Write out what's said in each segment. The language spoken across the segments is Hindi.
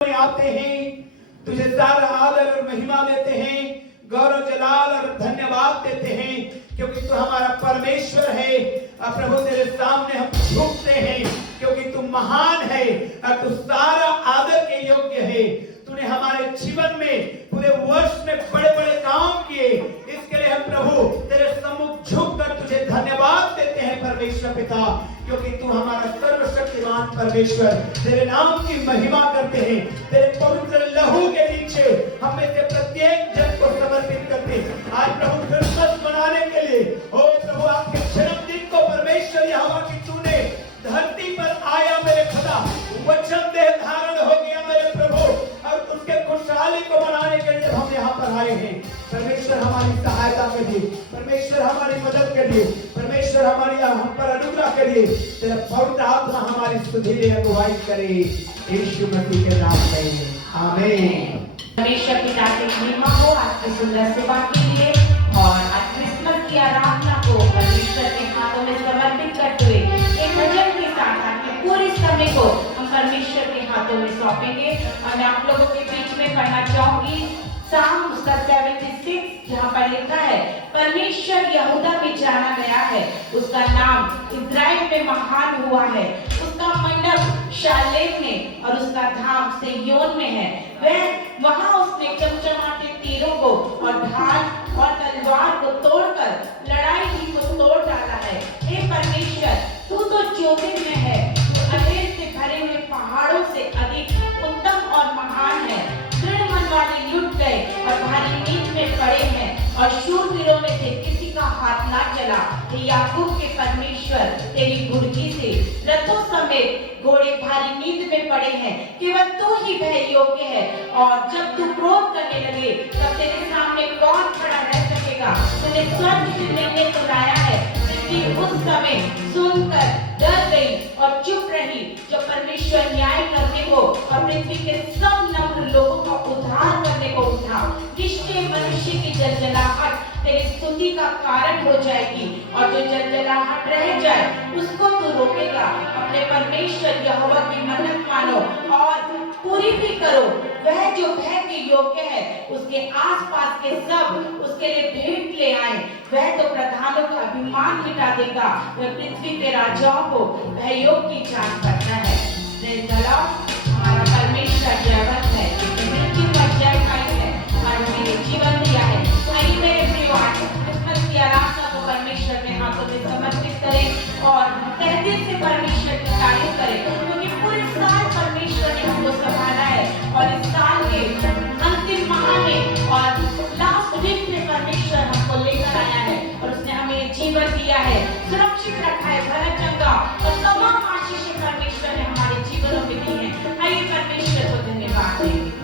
आते हैं, तुझे सारा आदर और महिमा देते हैं, गौरव जलाल और धन्यवाद देते हैं, क्योंकि तू हमारा परमेश्वर है। और प्रभु तेरे सामने हम झुकते हैं, क्योंकि तू महान है और तू सारा आदर के योग्य है। तूने हमारे जीवन में पूरे वर्ष में बड़े बड़े काम किए, इसके लिए हम प्रभु तेरे सम्मुख झुककर तुझे धन्यवाद देते हैं परमेश्वर पिता, क्योंकि तू हमारा सर्वशक्तिमान परमेश्वर। तेरे नाम की महिमा करते हैं, तेरे पवित्र लहू के नीचे हम में से प्रत्येक जन को समर्पित करते हैं। आज प्रभु क्रिसमस मनाने के लिए, ओ प्रभु आपके जन्मदिन को परमेश्वर यहोवा की तूने धरती पर आया मेरे खुदा, वचन देह धारण हो गया मेरे प्रभु, और उसके खुशहाली को मनाने के लिए हम यहाँ पर आए हैं। परमेश्वर हमारी सहायता करिए, परमेश्वर हमारी मदद करिए, परमेश्वर हमारी हम पर अनुग्रह करिए। तेरा पवित्र आत्मा हमारी सुधीरे अगुवाई करे, यीशु मसीह के नाम में आमीन। परमेश्वर पिता की महिमा हो आज की सुंदर सेवा के लिए, और आज क्रिसमस की आराधना को परमेश्वर के हाथों में समर्पित करते हुए एक भजन के साथ आपके पूरे समय को हम परमेश्वर के हाथों में सौंपेंगे। और मैं आप लोगों के बीच में पढ़ना चाहूंगी साम उसका 76, जहाँ पर लिखा है, परमेश्वर यहूदा में जाना गया है, उसका नाम इस्राएल में महान हुआ है, उसका मंडप शालेम में और उसका धाम सिय्योन में है। वह वहाँ उसने चमचमाते तीरों को और ढाल और तलवार को तोड़कर लड़ाई ही को तोड़ डाला है। हे परमेश्वर, तू तो ज्योतिर्मय में है, तू अंधेरे से भरे हुए पहाड़ों से अधिक उत्तम और महान है। दृढ़ मन वाले लुट गए और भारी नींद में पड़े हैं, और शूरवीरों में से किसी का हाथ ना चला। हे याकूब के परमेश्वर, तेरी बुर्की से रथों समेत घोड़े भारी नींद में पड़े हैं, केवल तू ही भय योग्य है। और जब तू क्रोध करने लगे तब तेरे सामने कौन खड़ा रह सकेगा? तूने स्वर्ग से निर्णय सुनाया है, पृथ्वी उस समय सुनकर डर गई और चुप रही। जो परमेश्वर न्याय करने को और पृथ्वी के सब नम्र लोगों का उद्धार करने को उठा। निश्चय मनुष्य की जलजलाहट तेरी स्तुति का कारण हो जाएगी, और जो जलजलाहट रह जाए उसको तू रोकेगा। अपने परमेश्वर यहोवा की मन्नत मानो और पूरी भी करो। वह जो भय के योग्य है, उसके आसपास के सब उसके लिए भेंट ले आए। वह तो प्रधानों का अभिमान मिटा देगा, वह पृथ्वी के राजाओं को भययोग की जान करता है। हमारा परमेश्वर जयवंत है, मृत्यु पर जय पाई है और हमें जीवन दिया है। आइए मेरे प्रियो, आज क्रिसमस की आराधना को परमेश्वर के हाथों में समर्पित करें और तहे दिल से परमेश्वर की तारीफ करें, क्योंकि पूरे साल परमेश्वर ने हमको संभाला है, और इस साल के अंतिम माह में और लास्ट वीक में परमेश्वर हमको लेकर आया है, और उसने हमें जीवन दिया है, सुरक्षित रखा है, भला चंगा और तमाम आशीषें परमेश्वर ने हमारे जीवनों में दी है। आइए परमेश्वर को धन्यवाद दें।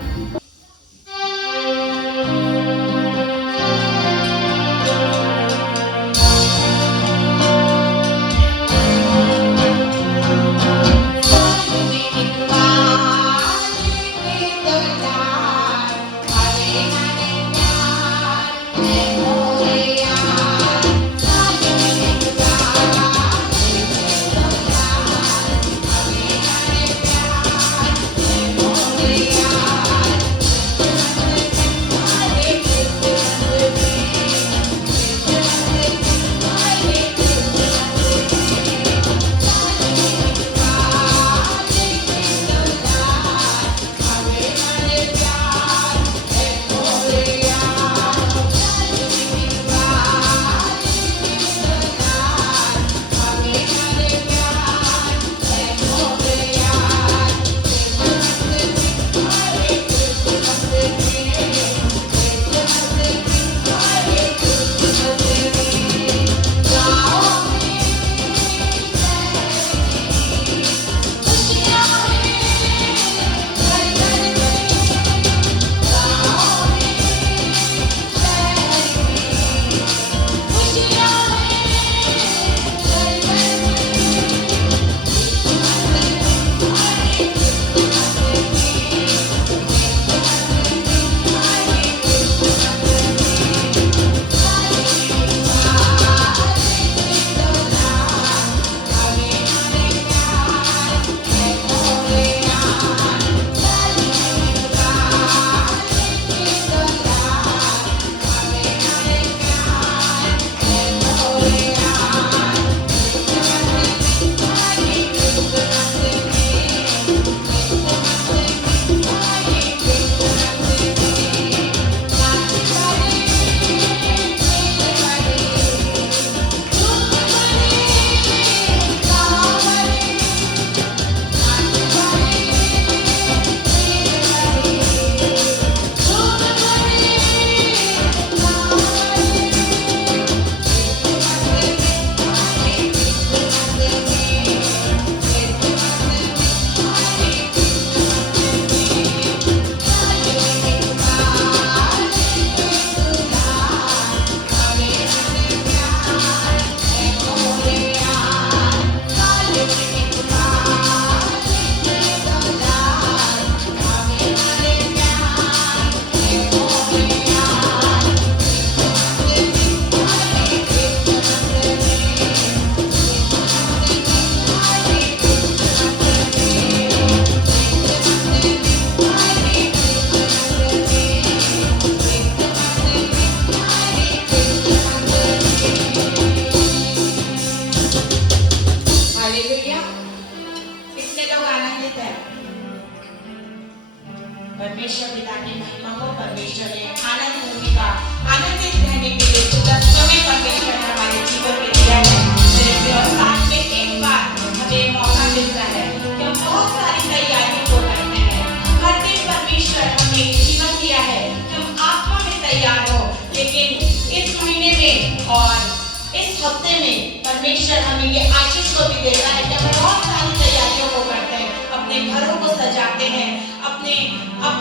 परमेश्वर हमें ये आशीष को भी देता है कि हम बहुत सारी तैयारियों को करते हैं, अपने घरों को सजाते हैं, अपने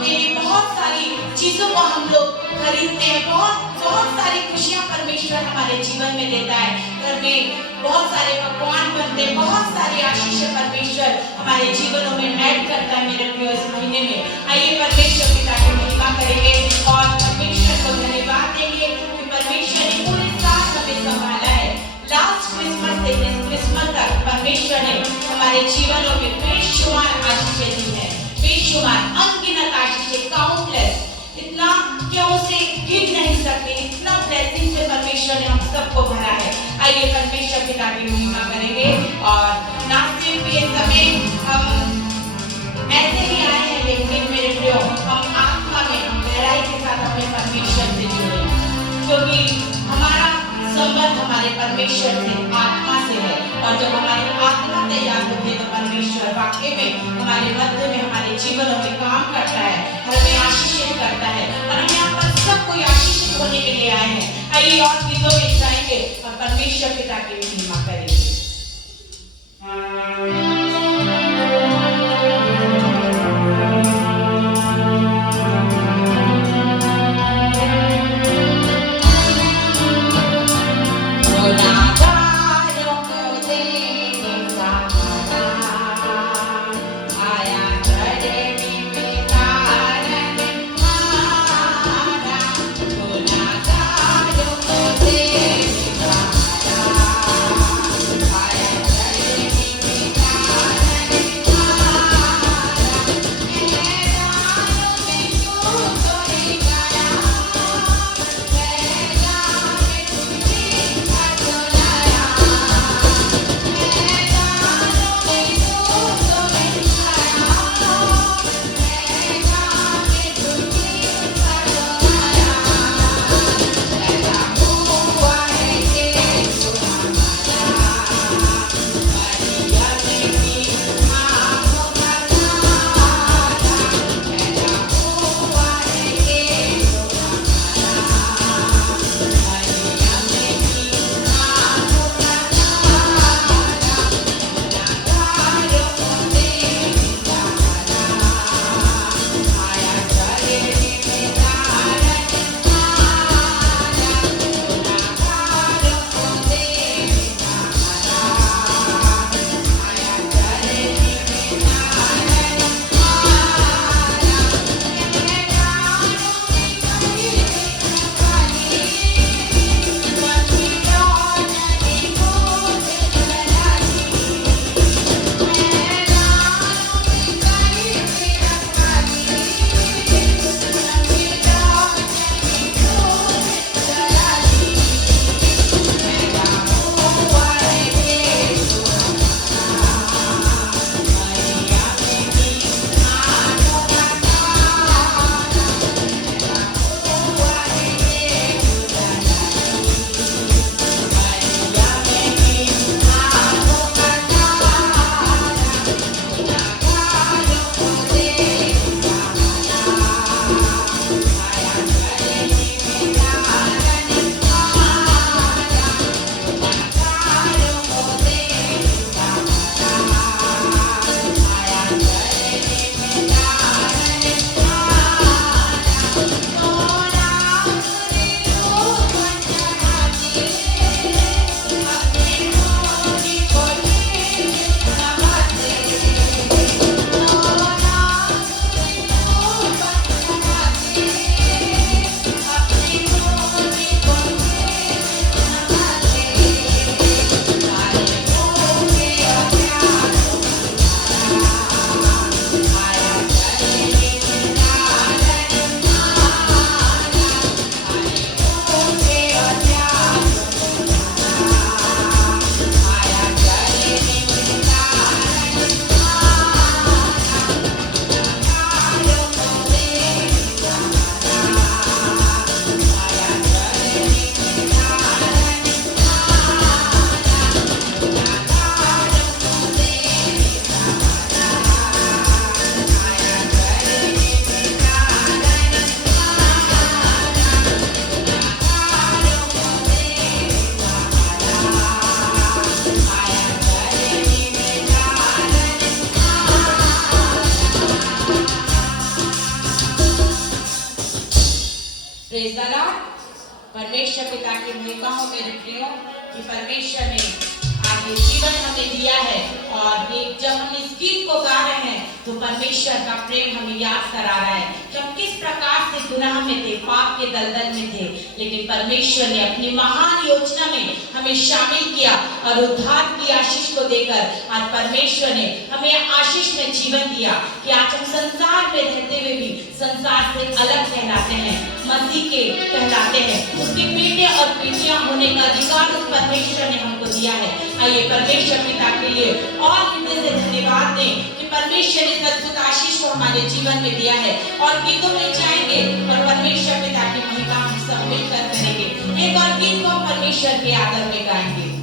लिए बहुत सारी चीजों को हम लोग खरीदते हैं, बहुत सारी खुशियां परमेश्वर हमारे जीवन में देता है। घर में बहुत सारे पकवान बनते हैं, बहुत सारी आशीष परमेश्वर हमारे जीवनों में ऐड करता है। मेरे प्रिय, इस महीने में आइए परमेश्वर पिता की महिमा करेंगे और परमेश्वर को धन्यवाद देंगे कि परमेश्वर ने पूरे साल हमें संभाला है। लास्ट क्रिसमस से इस क्रिसमस तक परमेश्वर ने हमारे जीवनों में बेशुमार आशीषें दी है, बेशुमार अनगिनत आशीषें, काउंटलेस, इतना कि हम उसे गिन नहीं सकते, इतना ब्लेसिंग से परमेश्वर ने हम सबको भरा है। आइए परमेश्वर पिता की महिमा करेंगे और ना सिर्फ ये समय हम ऐसे ही आए हैं, लेकिन मेरे प्रियो हम आत्मा में गहराई के साथ अपने परमेश्वर से जुड़े, क्योंकि हमारा संबंध हमारे परमेश्वर से आत्मा से है। और जब हमारी आत्मा तैयार होती है तो परमेश्वर वाकई में हमारे मध्य में, हमारे जीवनों में काम करता है, हमें आशीषित करता है और हम यहाँ पर सब कोई आशीषित होने के लिए आए हैं। आइए और गीतों में जाएंगे और परमेश्वर पिता की महिमा करेंगे। Praise the Lord. परमेश्वर पिता की महिमा हो मेरे प्रियो कि परमेश्वर ने आज ये जीवन हमें दिया है और ये जब हम इस गीत को गा रहे हैं तो परमेश्वर का प्रेम हमें याद करा रहा है कि हम किस प्रकार से गुनाह में थे, पाप के दलदल में थे, लेकिन परमेश्वर ने अपनी महान योजना में हमें शामिल किया और उद्धार की आशीष को देकर आज परमेश्वर ने हमें आशीष में जीवन दिया कि आज हम संसार में रहते हुए भी संसार से अलग कहलाते हैं, मसीह के कहलाते हैं, उसके बेटे और बेटियां होने का अधिकार उस परमेश्वर ने हमको दिया है। आइए परमेश्वर पिता के लिए और हृदय से धन्यवाद दें कि परमेश्वर इस अद्भुत आशीष को हमारे जीवन में दिया है। और गीतों में जाएंगे और परमेश्वर पिता की महिमा हम सब मिलकर करेंगे। एक और गीत को परमेश्वर के आदर में गाएंगे।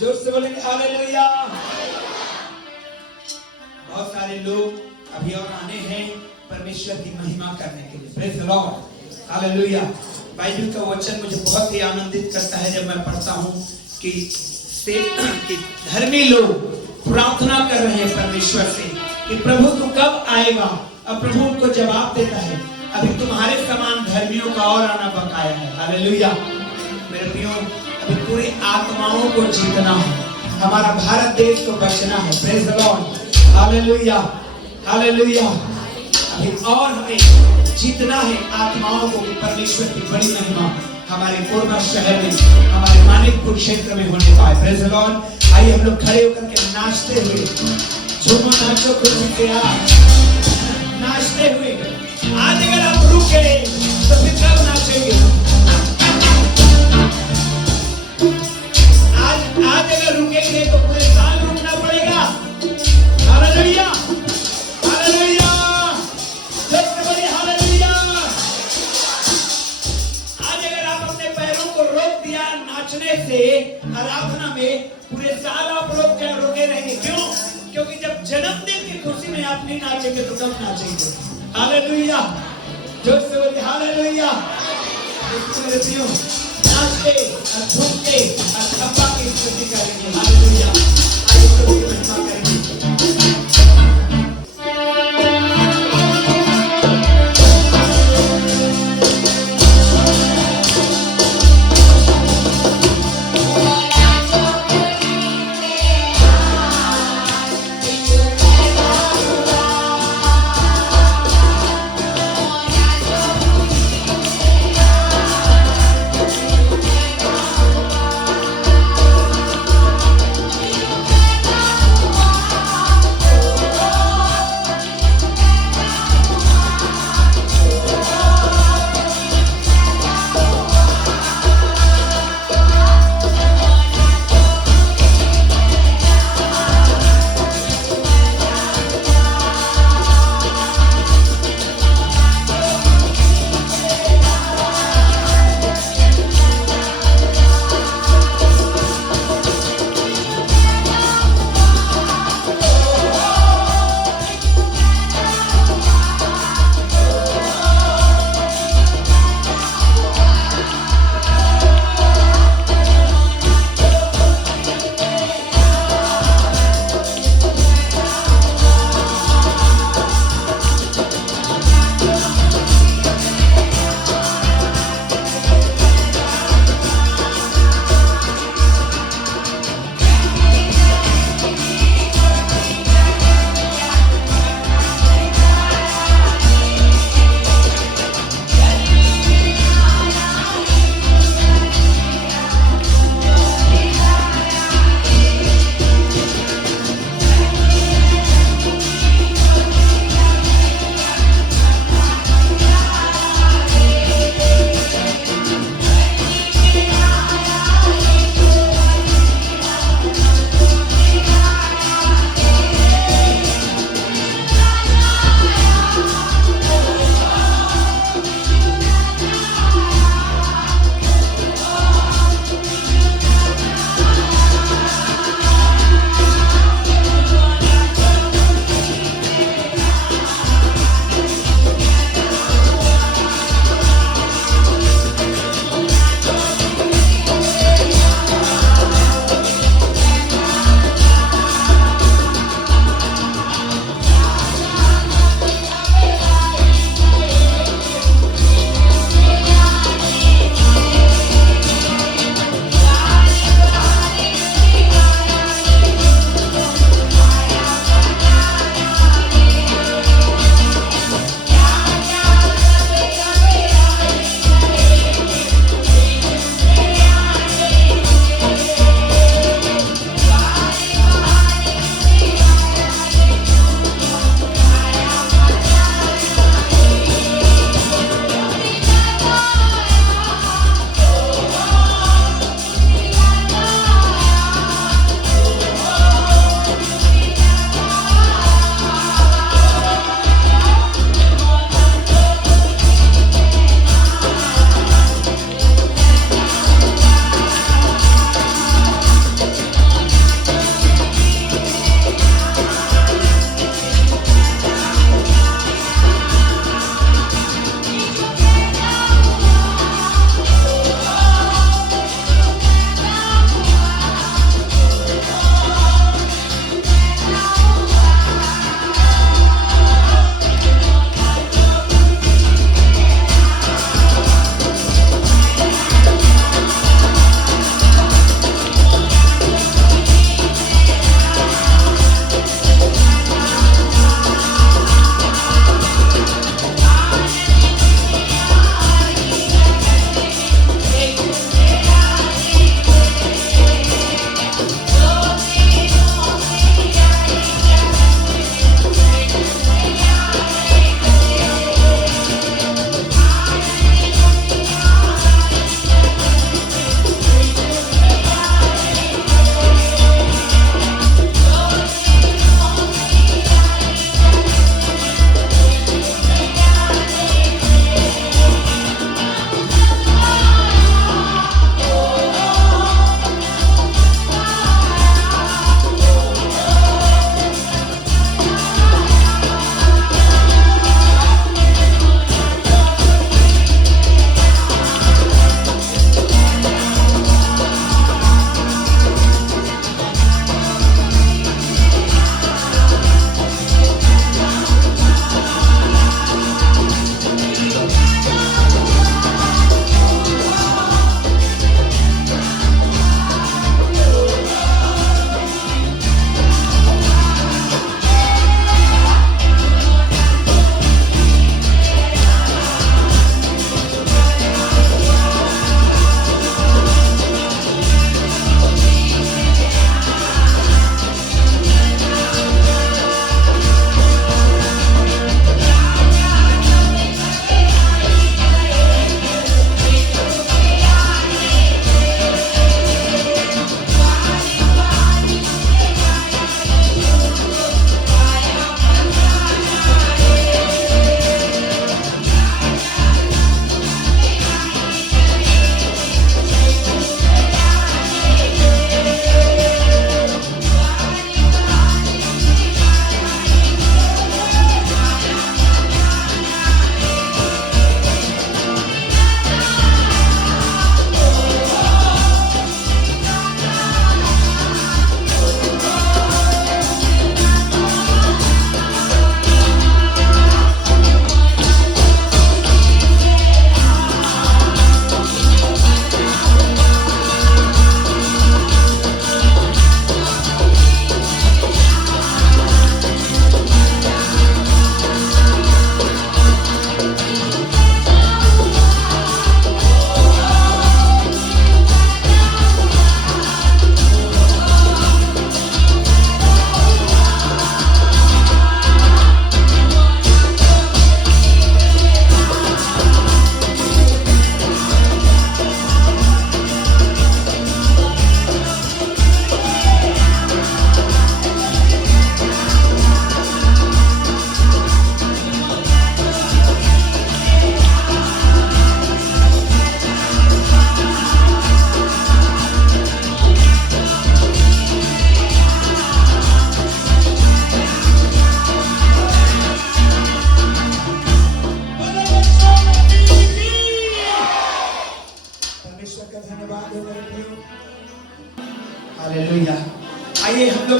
जोर से बोलेंगे हालेलुया। बहुत सारे लोग अभी और आने हैं परमेश्वर की महिमा करने के लिए। Praise the Lord, hallelujah. Bible का वचन मुझे बहुत ही आनंदित करता है जब मैं पढ़ता हूँ कि धर्मी लोग प्रार्थना कर रहे हैं परमेश्वर से कि प्रभु तू कब आएगा। अब प्रभु उनको जवाब देता है अभी तुम्हारे समान धर्मियों का और आना बकाया है। हालेलुया। मेरे प्रियो, अभी पूरी आत्माओं को जीतना है, हमारा भारत देश को बचना है। Praise the Lord, hallelujah hallelujah. अभी और हमें जीतना है आत्माओं को, परमेश्वर की बड़ी महिमा हमारे कोरबा शहर में, हमारे मानिकपुर क्षेत्र में होने पाए। Praise the Lord. आइए हम लोग खड़े होकर के नाचते हुए, झूमो नाचो खुशी से नाचते हुए। आज अगर आप रुक गए तो फिर कब नाचेंगे? आज अगर रुकेंगे तो पूरे साल रुकना पड़ेगा। हालेलुया हालेलुया, सबसे बड़ी हालेलुया। आज अगर आप अपने पैरों को रोक दिया नाचने से आराधना में, पूरे साल आप रोके रहेंगे। क्यों? क्योंकि जब जन्मदिन की खुशी में आप नहीं नाचेंगे तो कब नाचेंगे? हालेलुया, जोर से बोलिए हालेलुया। नाचते और झूमते और खप्पा की स्तुति करेंगे। हालेलुया, आइए प्रभु की महिमा करेंगे।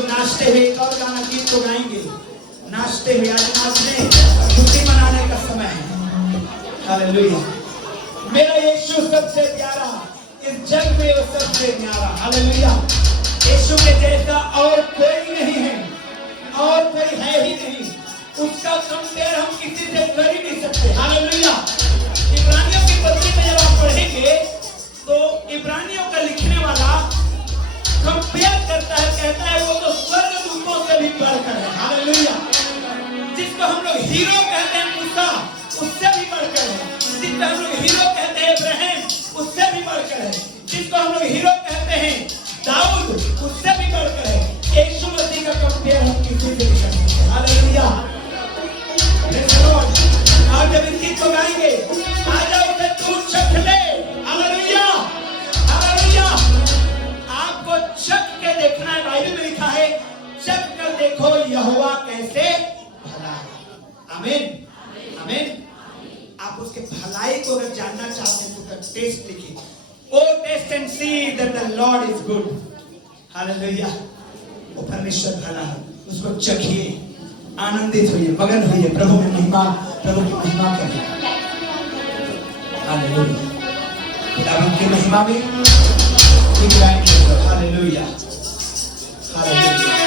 लोग नाचते हुए एक और गाना गीत को गाएंगे, नाचते हुए। आज नाचने खुशी मनाने का समय है। हालेलुया। मेरा यीशु सबसे प्यारा, इस जग में वो सबसे न्यारा। हालेलुया। यीशु के जैसा और कोई नहीं है, और कोई है ही नहीं। उसका कंपेयर हम किसी से कर ही नहीं सकते। हालेलुया। इब्रानियों की पत्री में जब आप पढ़ेंगे तो इब्रानियों का लिखने वाला कंपेयर करता है, कहता है वो तो स्वर्गदूतों से भी बढ़कर है। हालेलुया। जिसको हम लोग हीरो कहते हैं मूसा, उससे भी बढ़कर है। जिसको हम लोग हीरो कहते हैं इब्राहिम, उससे भी बढ़कर है। जिसको हम लोग हीरो कहते हैं दाऊद, उससे भी बढ़कर है। यीशु मसीह का कंपेयर हम किसी से नहीं कर सकते। हालेलुया। और जब इस गीत को गाएंगे, आजा उसे तू चख ले। हालेलुया। हालेलुया। आपको चख के देखना है। बाइबल में लिखा है, चख कर देखो यहोवा कैसे भला है। आमीन। आमीन। आप उसके भलाई को अगर जानना चाहते हैं तो टेस्ट लिखिए। Oh taste and see that the lord is good. Hallelujah. वो परमेश्वर भला है, उसको चखिए, आनंदित होइए, मगन होइए। प्रभु की महिमा करिए। हालेलुया। खुदावंद की महिमा में हालेलुया। हालेलुया।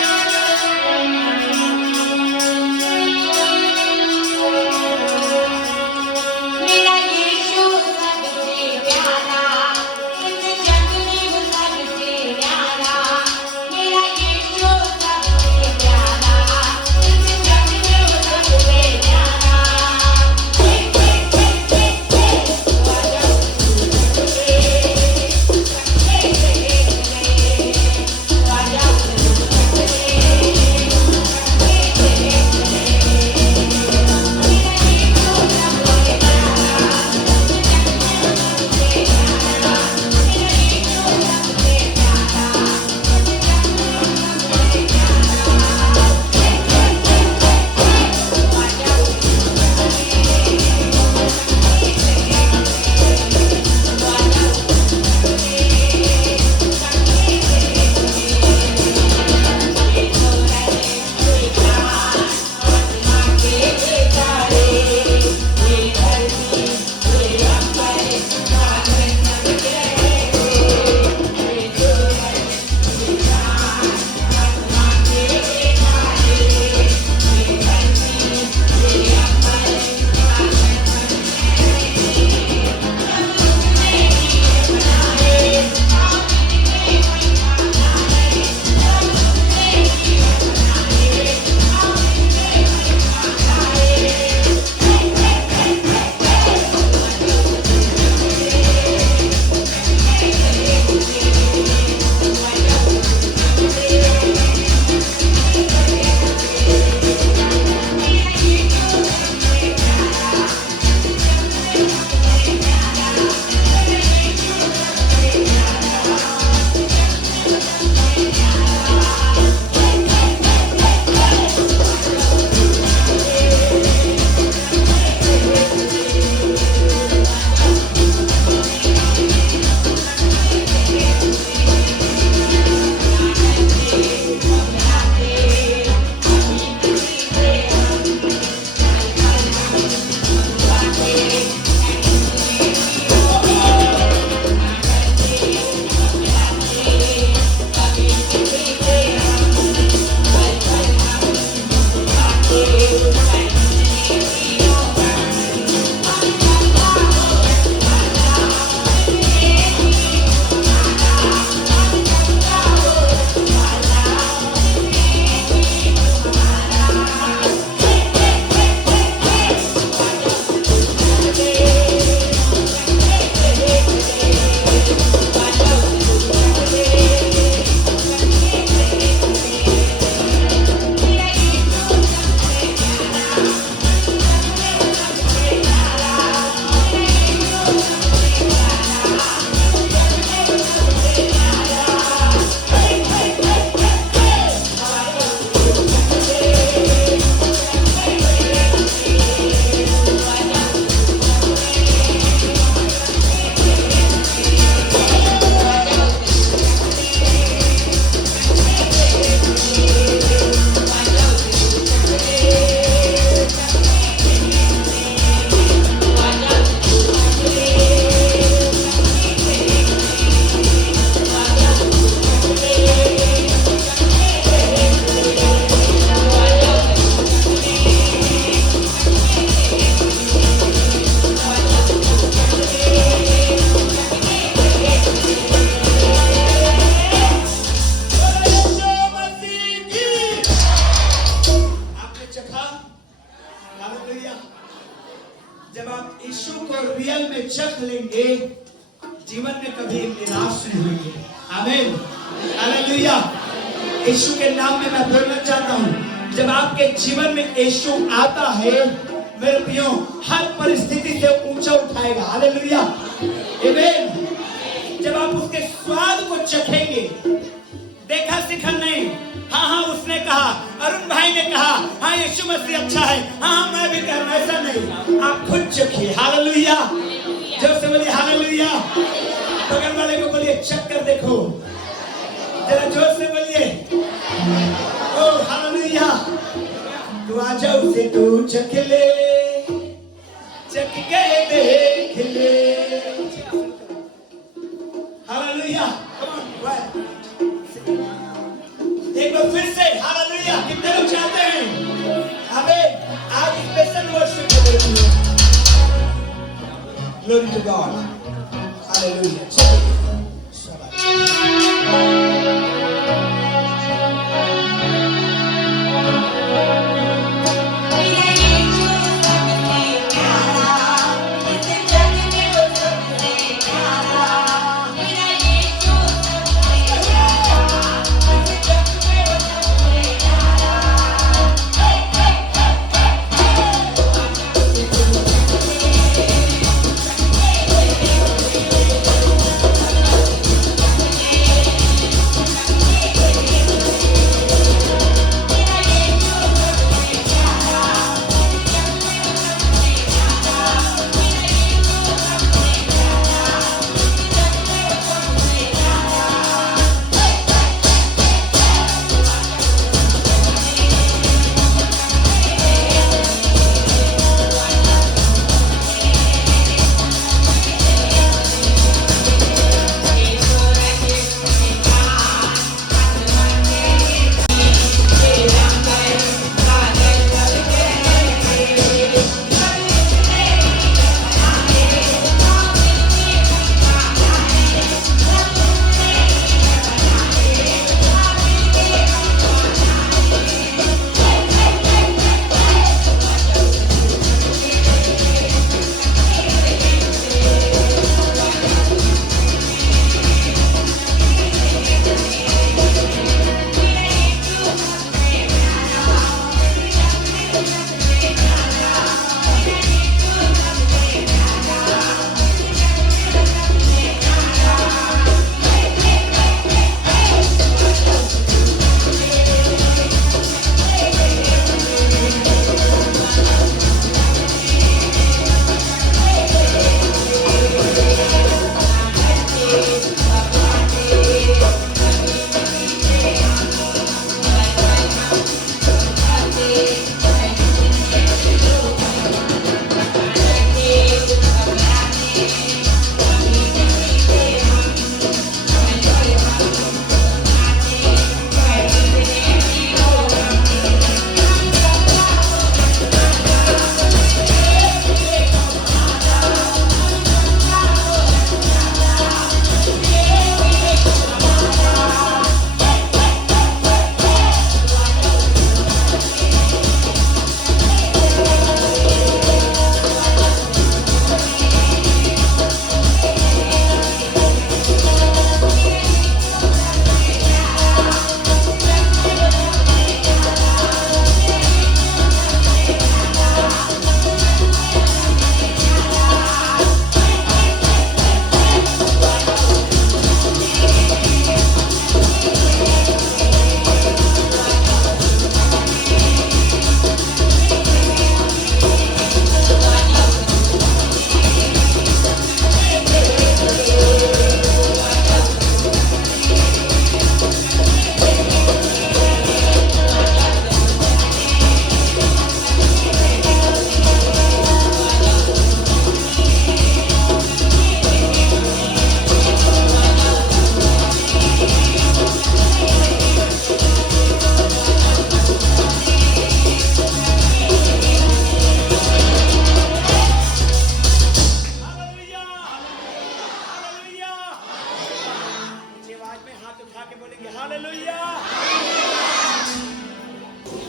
लेंगे, जीवन में कभी निराश नहीं होंगे। आमीन, हालेलुया। यीशु के नाम में मैं बोलना चाहता हूँ, जब आपके जीवन में यीशु आता है, मेरे प्रियो, हर परिस्थिति से ऊंचा उठाएगा। हालेलुया, आमीन। जब आप उसके स्वाद को चखेंगे, देखा सिखा नहीं, हाँ उसने कहा, अरुण भाई ने कहा, हाँ यीशु मसीह अच्छा है, हाँ मैं भी कर रहा, ऐसा नहीं, आप खुद चखिए। हालेलुया, जोर से बोलिए हालेलुया। बगल वाले को बोलिए चख कर देखो, जरा जोर से बोलिए ओ हालेलुया। तू आजा उसे तू चख ले, चख के देख ले। हालेलुया, एक बार फिर से हालेलुया। कितने लोग चाहते हैं हमें आज स्पेशल वर्शिप करनी है? Glory to God, hallelujah.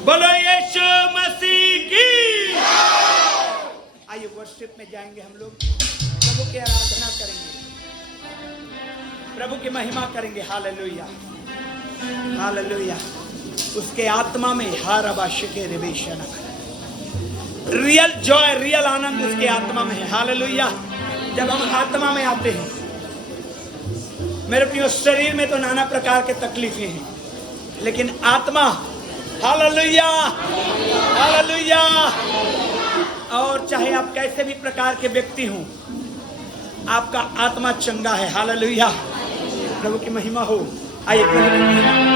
बोलो यीशु मसीह की। आइए वर्शिप में जाएंगे हम लोग। प्रभु की आराधना करेंगे, प्रभु की महिमा करेंगे। Hallelujah, hallelujah. उसके आत्मा में हारबाशिके रिवेशन, रियल जॉय, रियल आनंद उसके आत्मा में है। हालेलुया। जब हम आत्मा में आते हैं, मेरे प्रियो, शरीर में तो नाना प्रकार के तकलीफें हैं, लेकिन आत्मा, हालेलुया, हालेलुया। और चाहे आप कैसे भी प्रकार के व्यक्ति हों, आपका आत्मा चंगा है। हालेलुया, प्रभु की महिमा हो। आइए प्रभु की महिमा।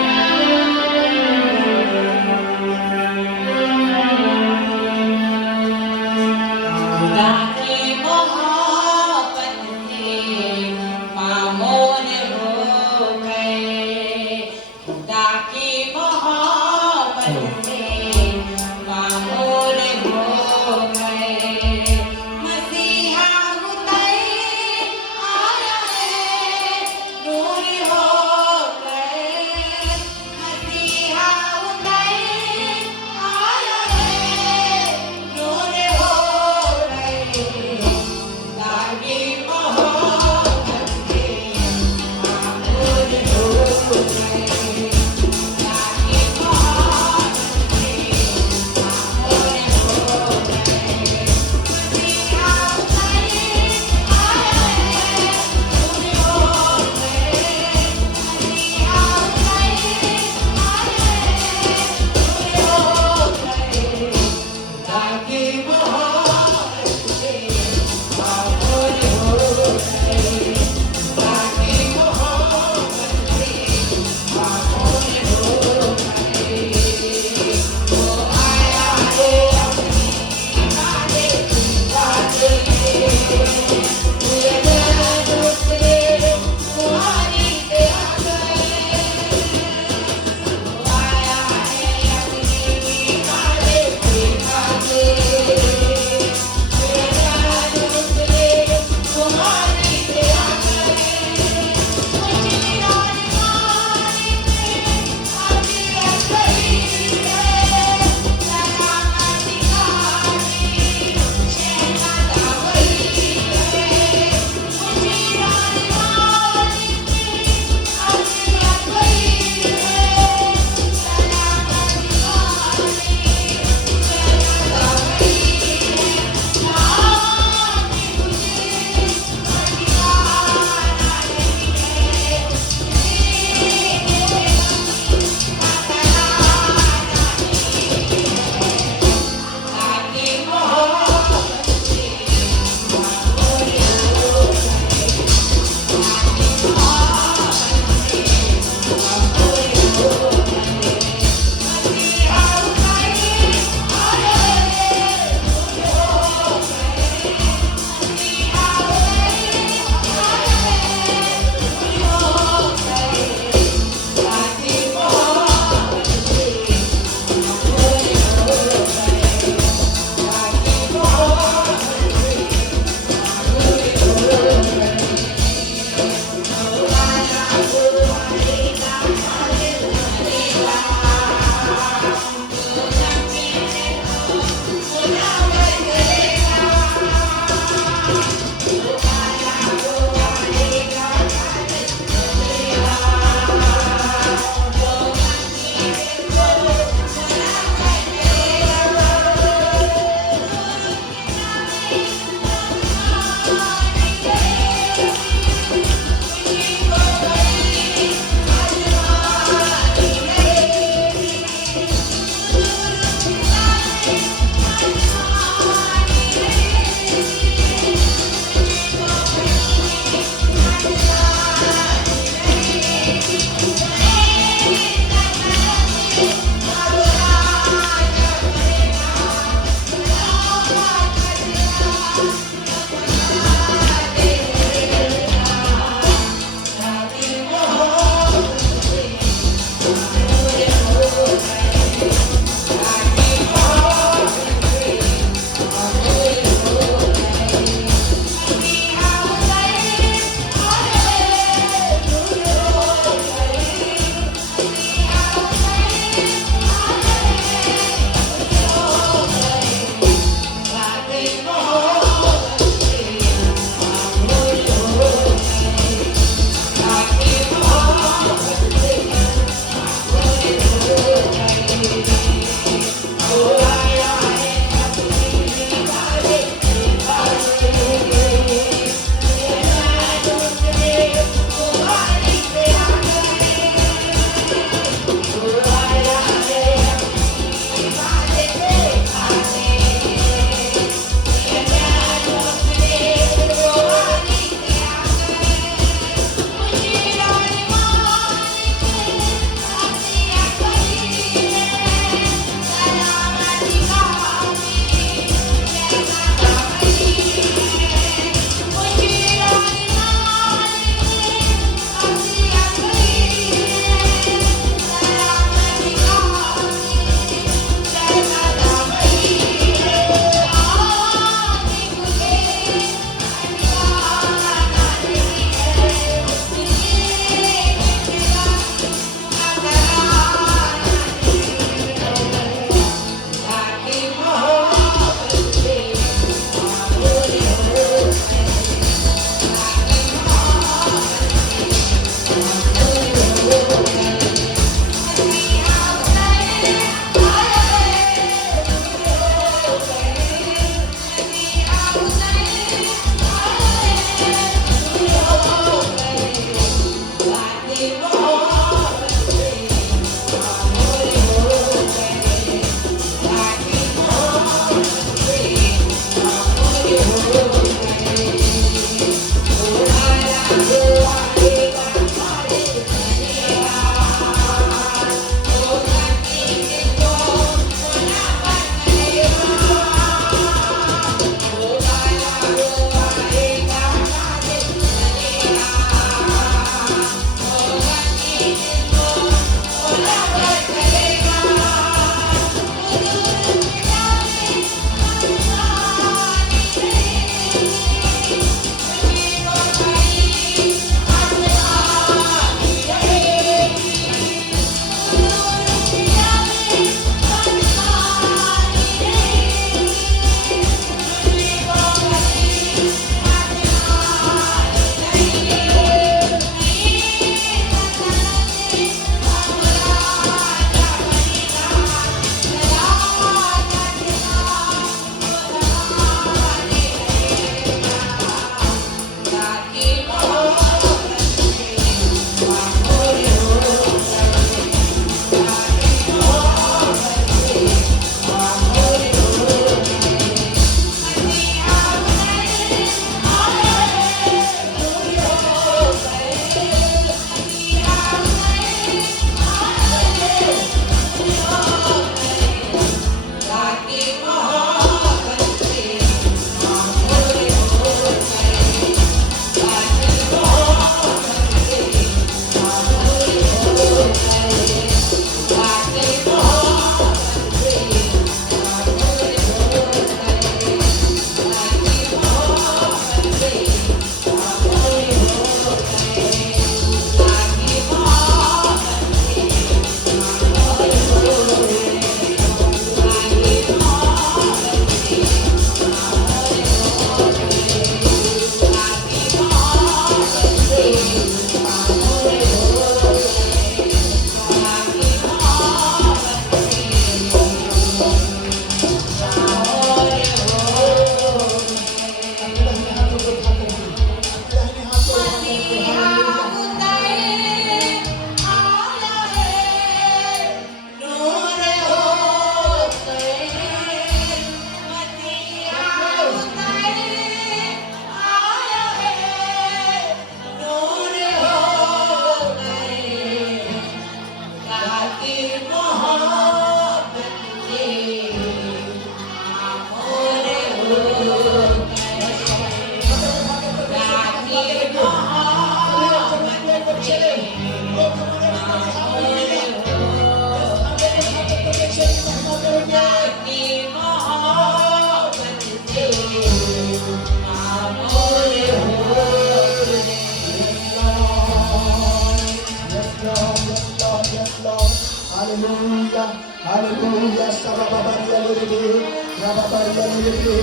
Hallelujah. Sababaria lebe. Rababaria lebe.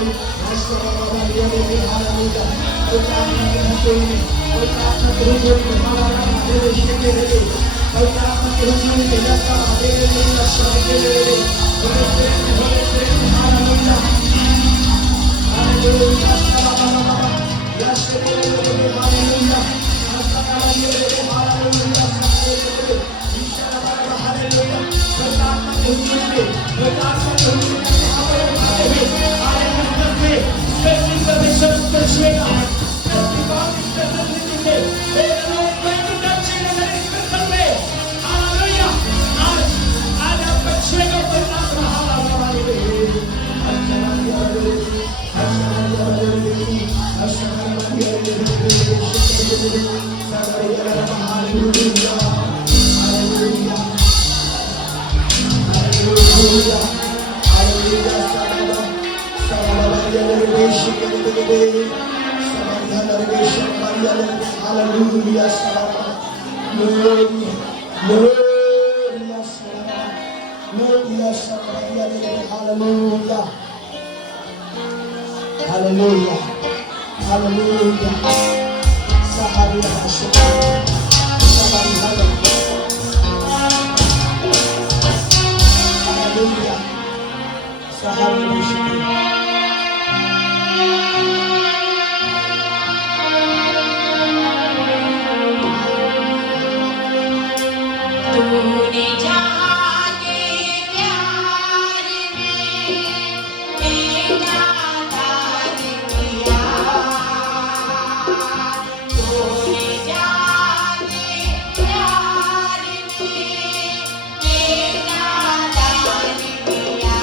Rababaria lebe. Hallelujah. Hallelujah. Hallelujah. Sahari Hallelujah. तूने जहाँ के प्यार में मेरा दान किया, तूने जहाँ के प्यार में मेरा दान किया।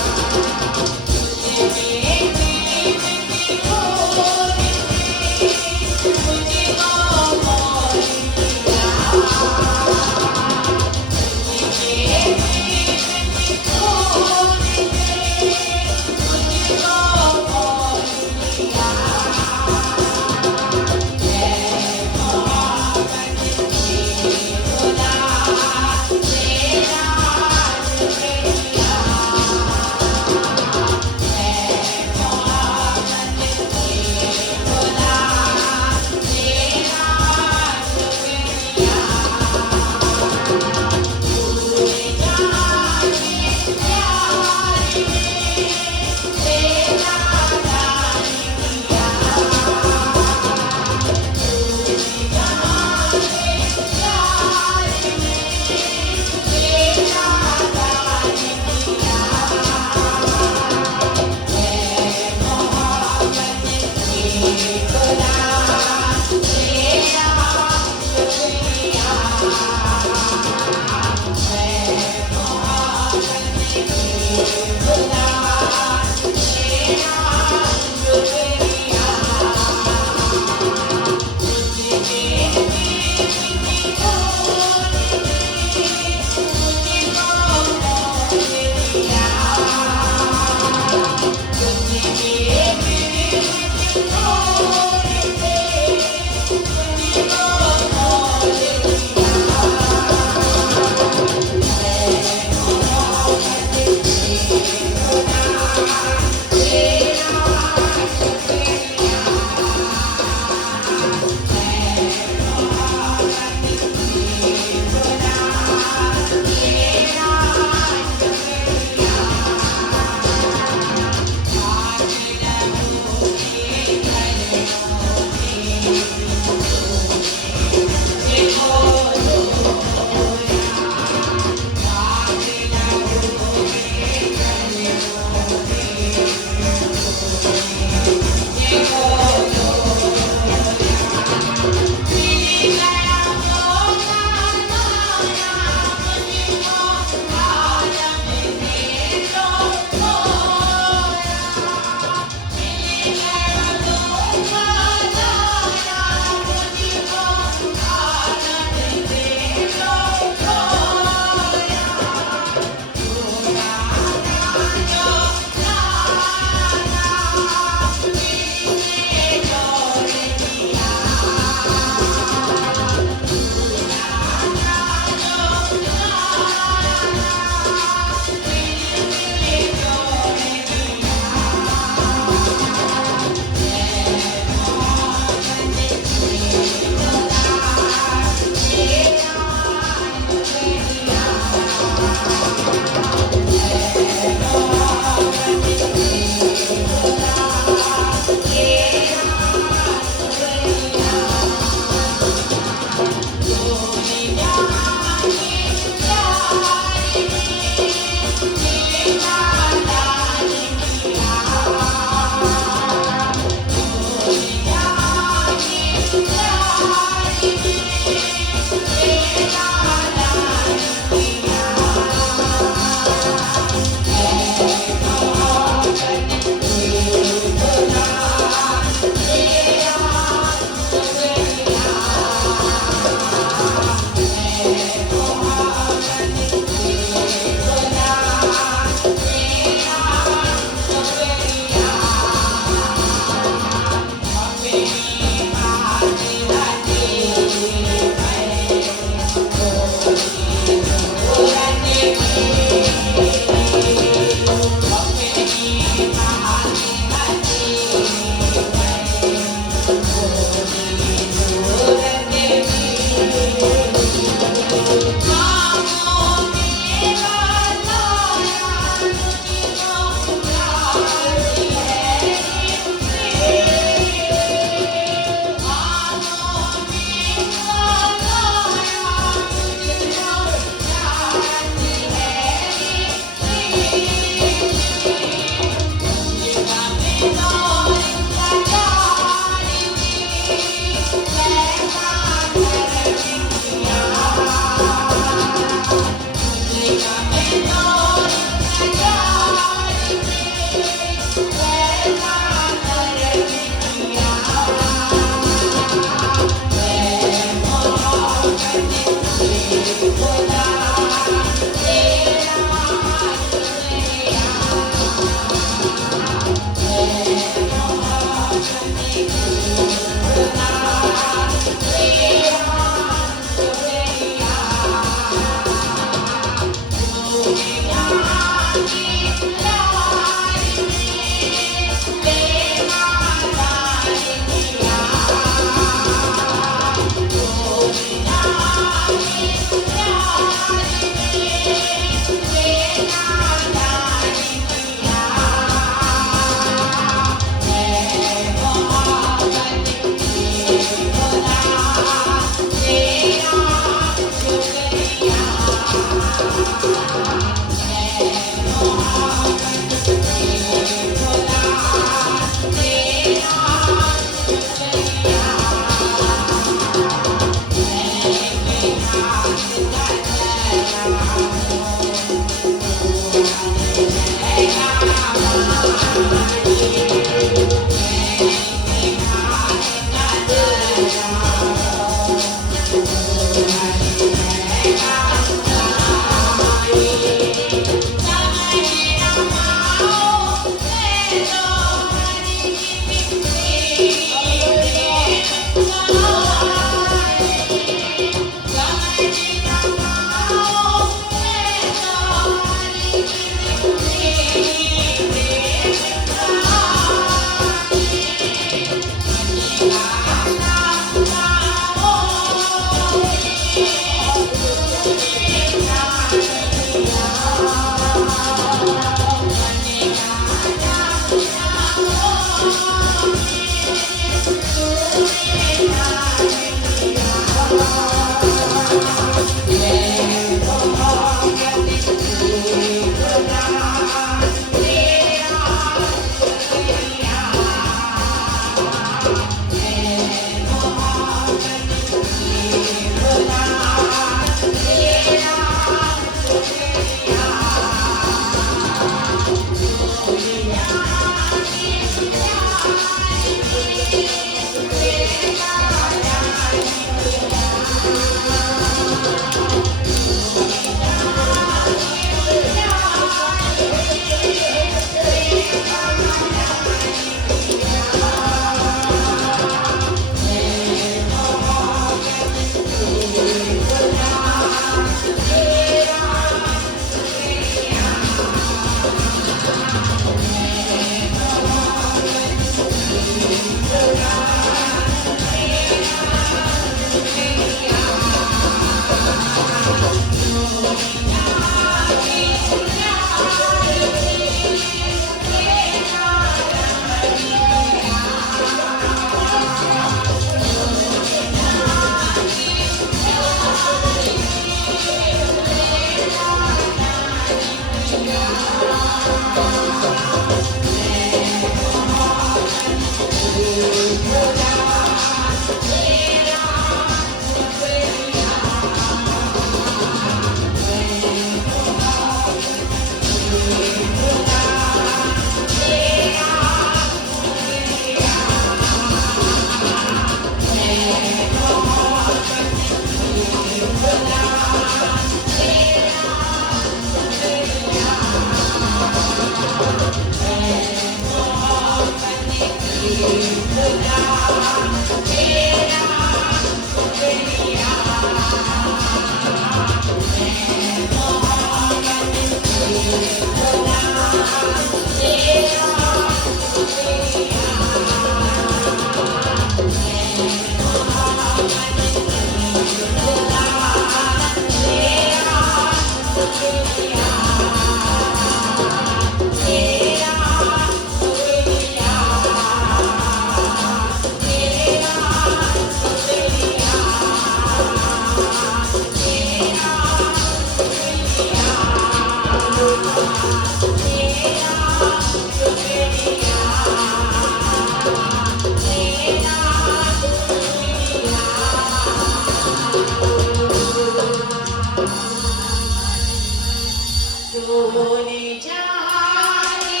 तूने जाने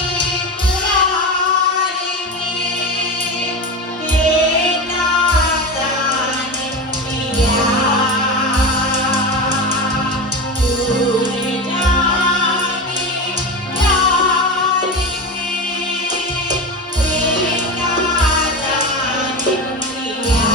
पुराने में तेरा दान दिया तूने जाने जाने में तेरा दान दिया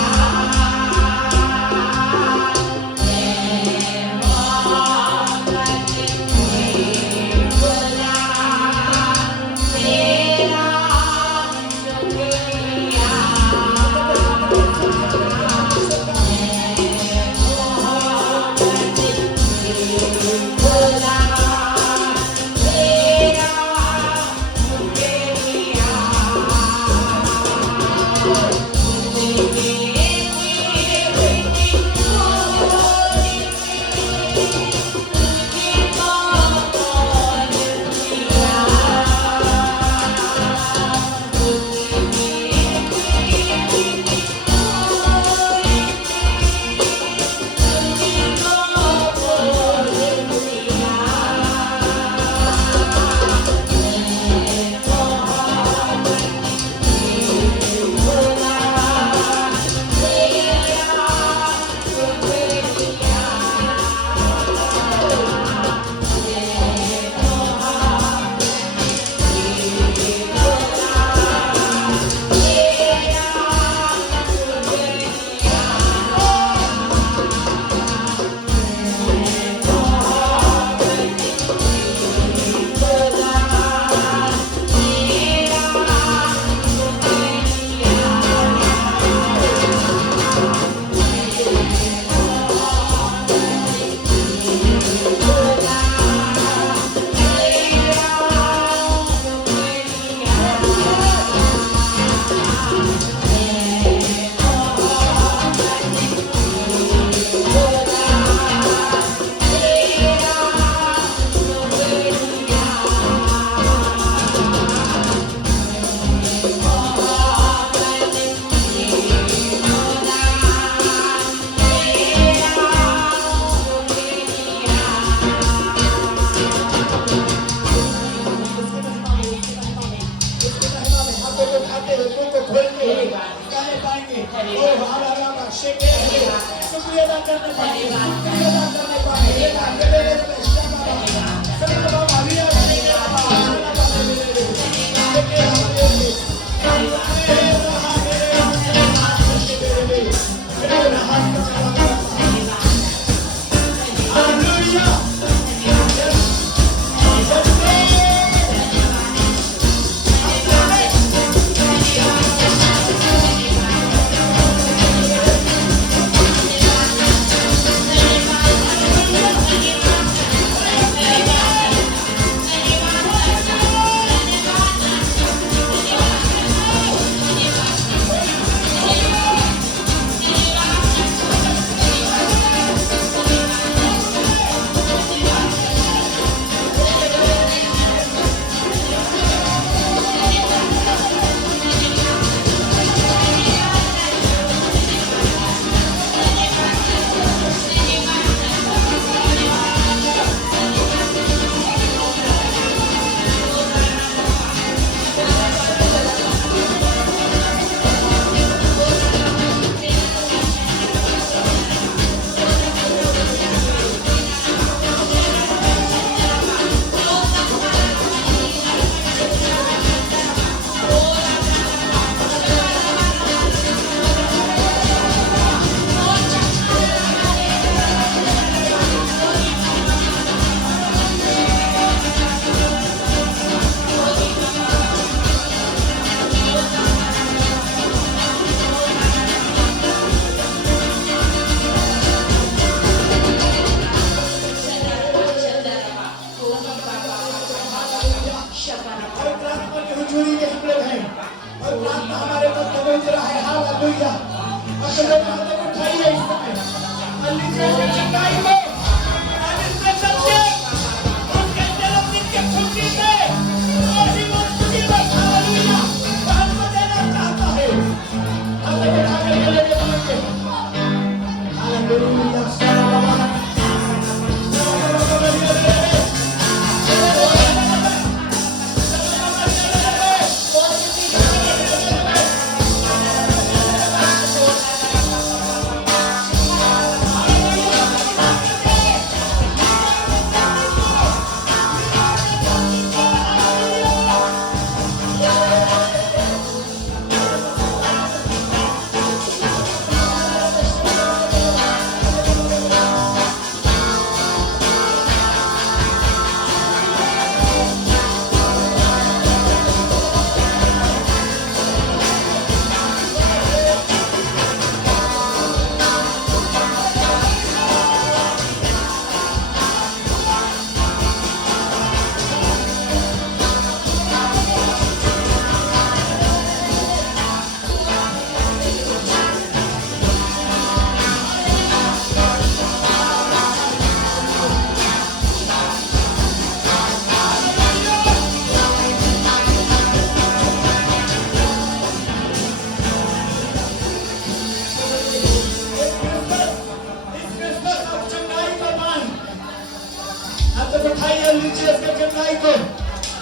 अब तो उठाइए और नीचे इसके चंगाई को,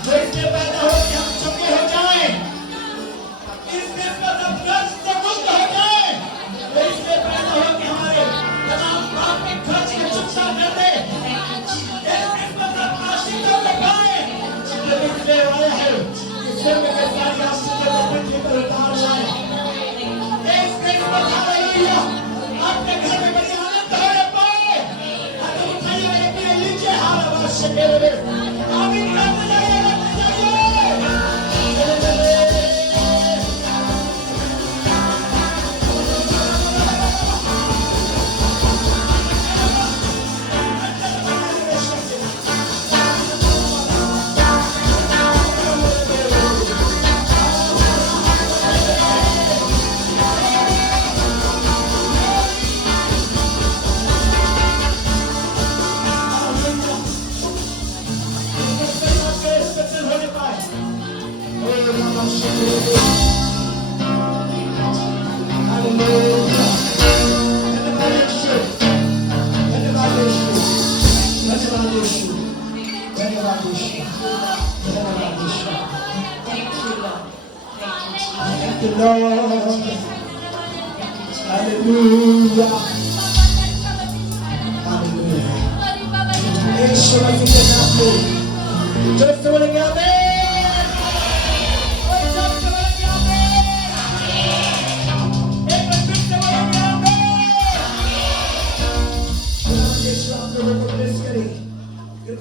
जो इसके पैदा हो कि हम चुके हो जाएं, इसके पर अब कर्ज से मुक्त हो जाएं, तो इसके पैदा हो कि हमारे तमाम पाप के खर्च की चुकता कर दे, इसके पर अब आशीर्वाद लगाए, जो इससे आया है, इससे मेरे साथ आपसे जो पृथ्वी पर उतार लाए, इसके पर हालेलुया, आपके घर में बड़ी आनंद होने पाए, अब उठाइए अपने नीचे हाथ वर्षे के आमीन करते जाइए।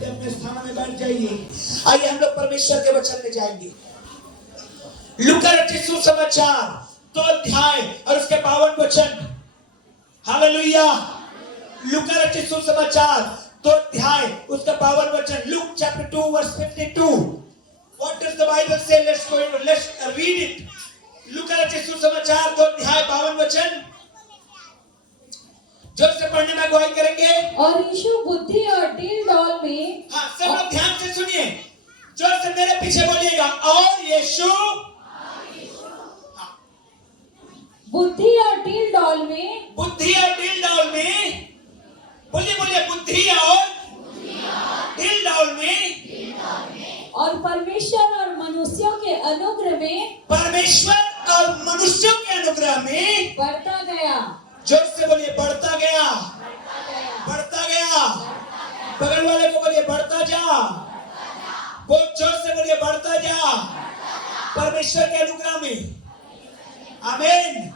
अपने स्थान में बैठ जाइए। आइए हम लोग परमेश्वर के वचन में जाएंगे। लूका रचित सुसमाचार 2 अध्याय और उसके 52 वचन। हालेलुया। लूका रचित सुसमाचार 2 अध्याय उसका 52 वचन। Luke chapter 2 verse 52. What does the Bible say? Let's read it. लूका रचित सुसमाचार 2 अध्याय 52 वचन। जब से पढ़ने में अगुवाई करेंगे। और यीशु बुद्धि और डील डॉल में, हाँ सब लोग ध्यान से सुनिए, जोर से मेरे पीछे बोलिएगा। और यीशु बुद्धि और डील डॉल में, बुद्धि और डील डाउल में, बोलिए बोलिए, बुद्धि और डील डाउल में, और परमेश्वर और मनुष्यों के अनुग्रह में, परमेश्वर और मनुष्यों के अनुग्रह में बढ़ता गया। जोर से बोलिए, बढ़ता गया, बढ़ता गया। बगल वाले को बोलिए, बढ़ता जा। बहुत जोर से बोलिए, बढ़ता जा परमेश्वर के अनुग्रह में। आमीन,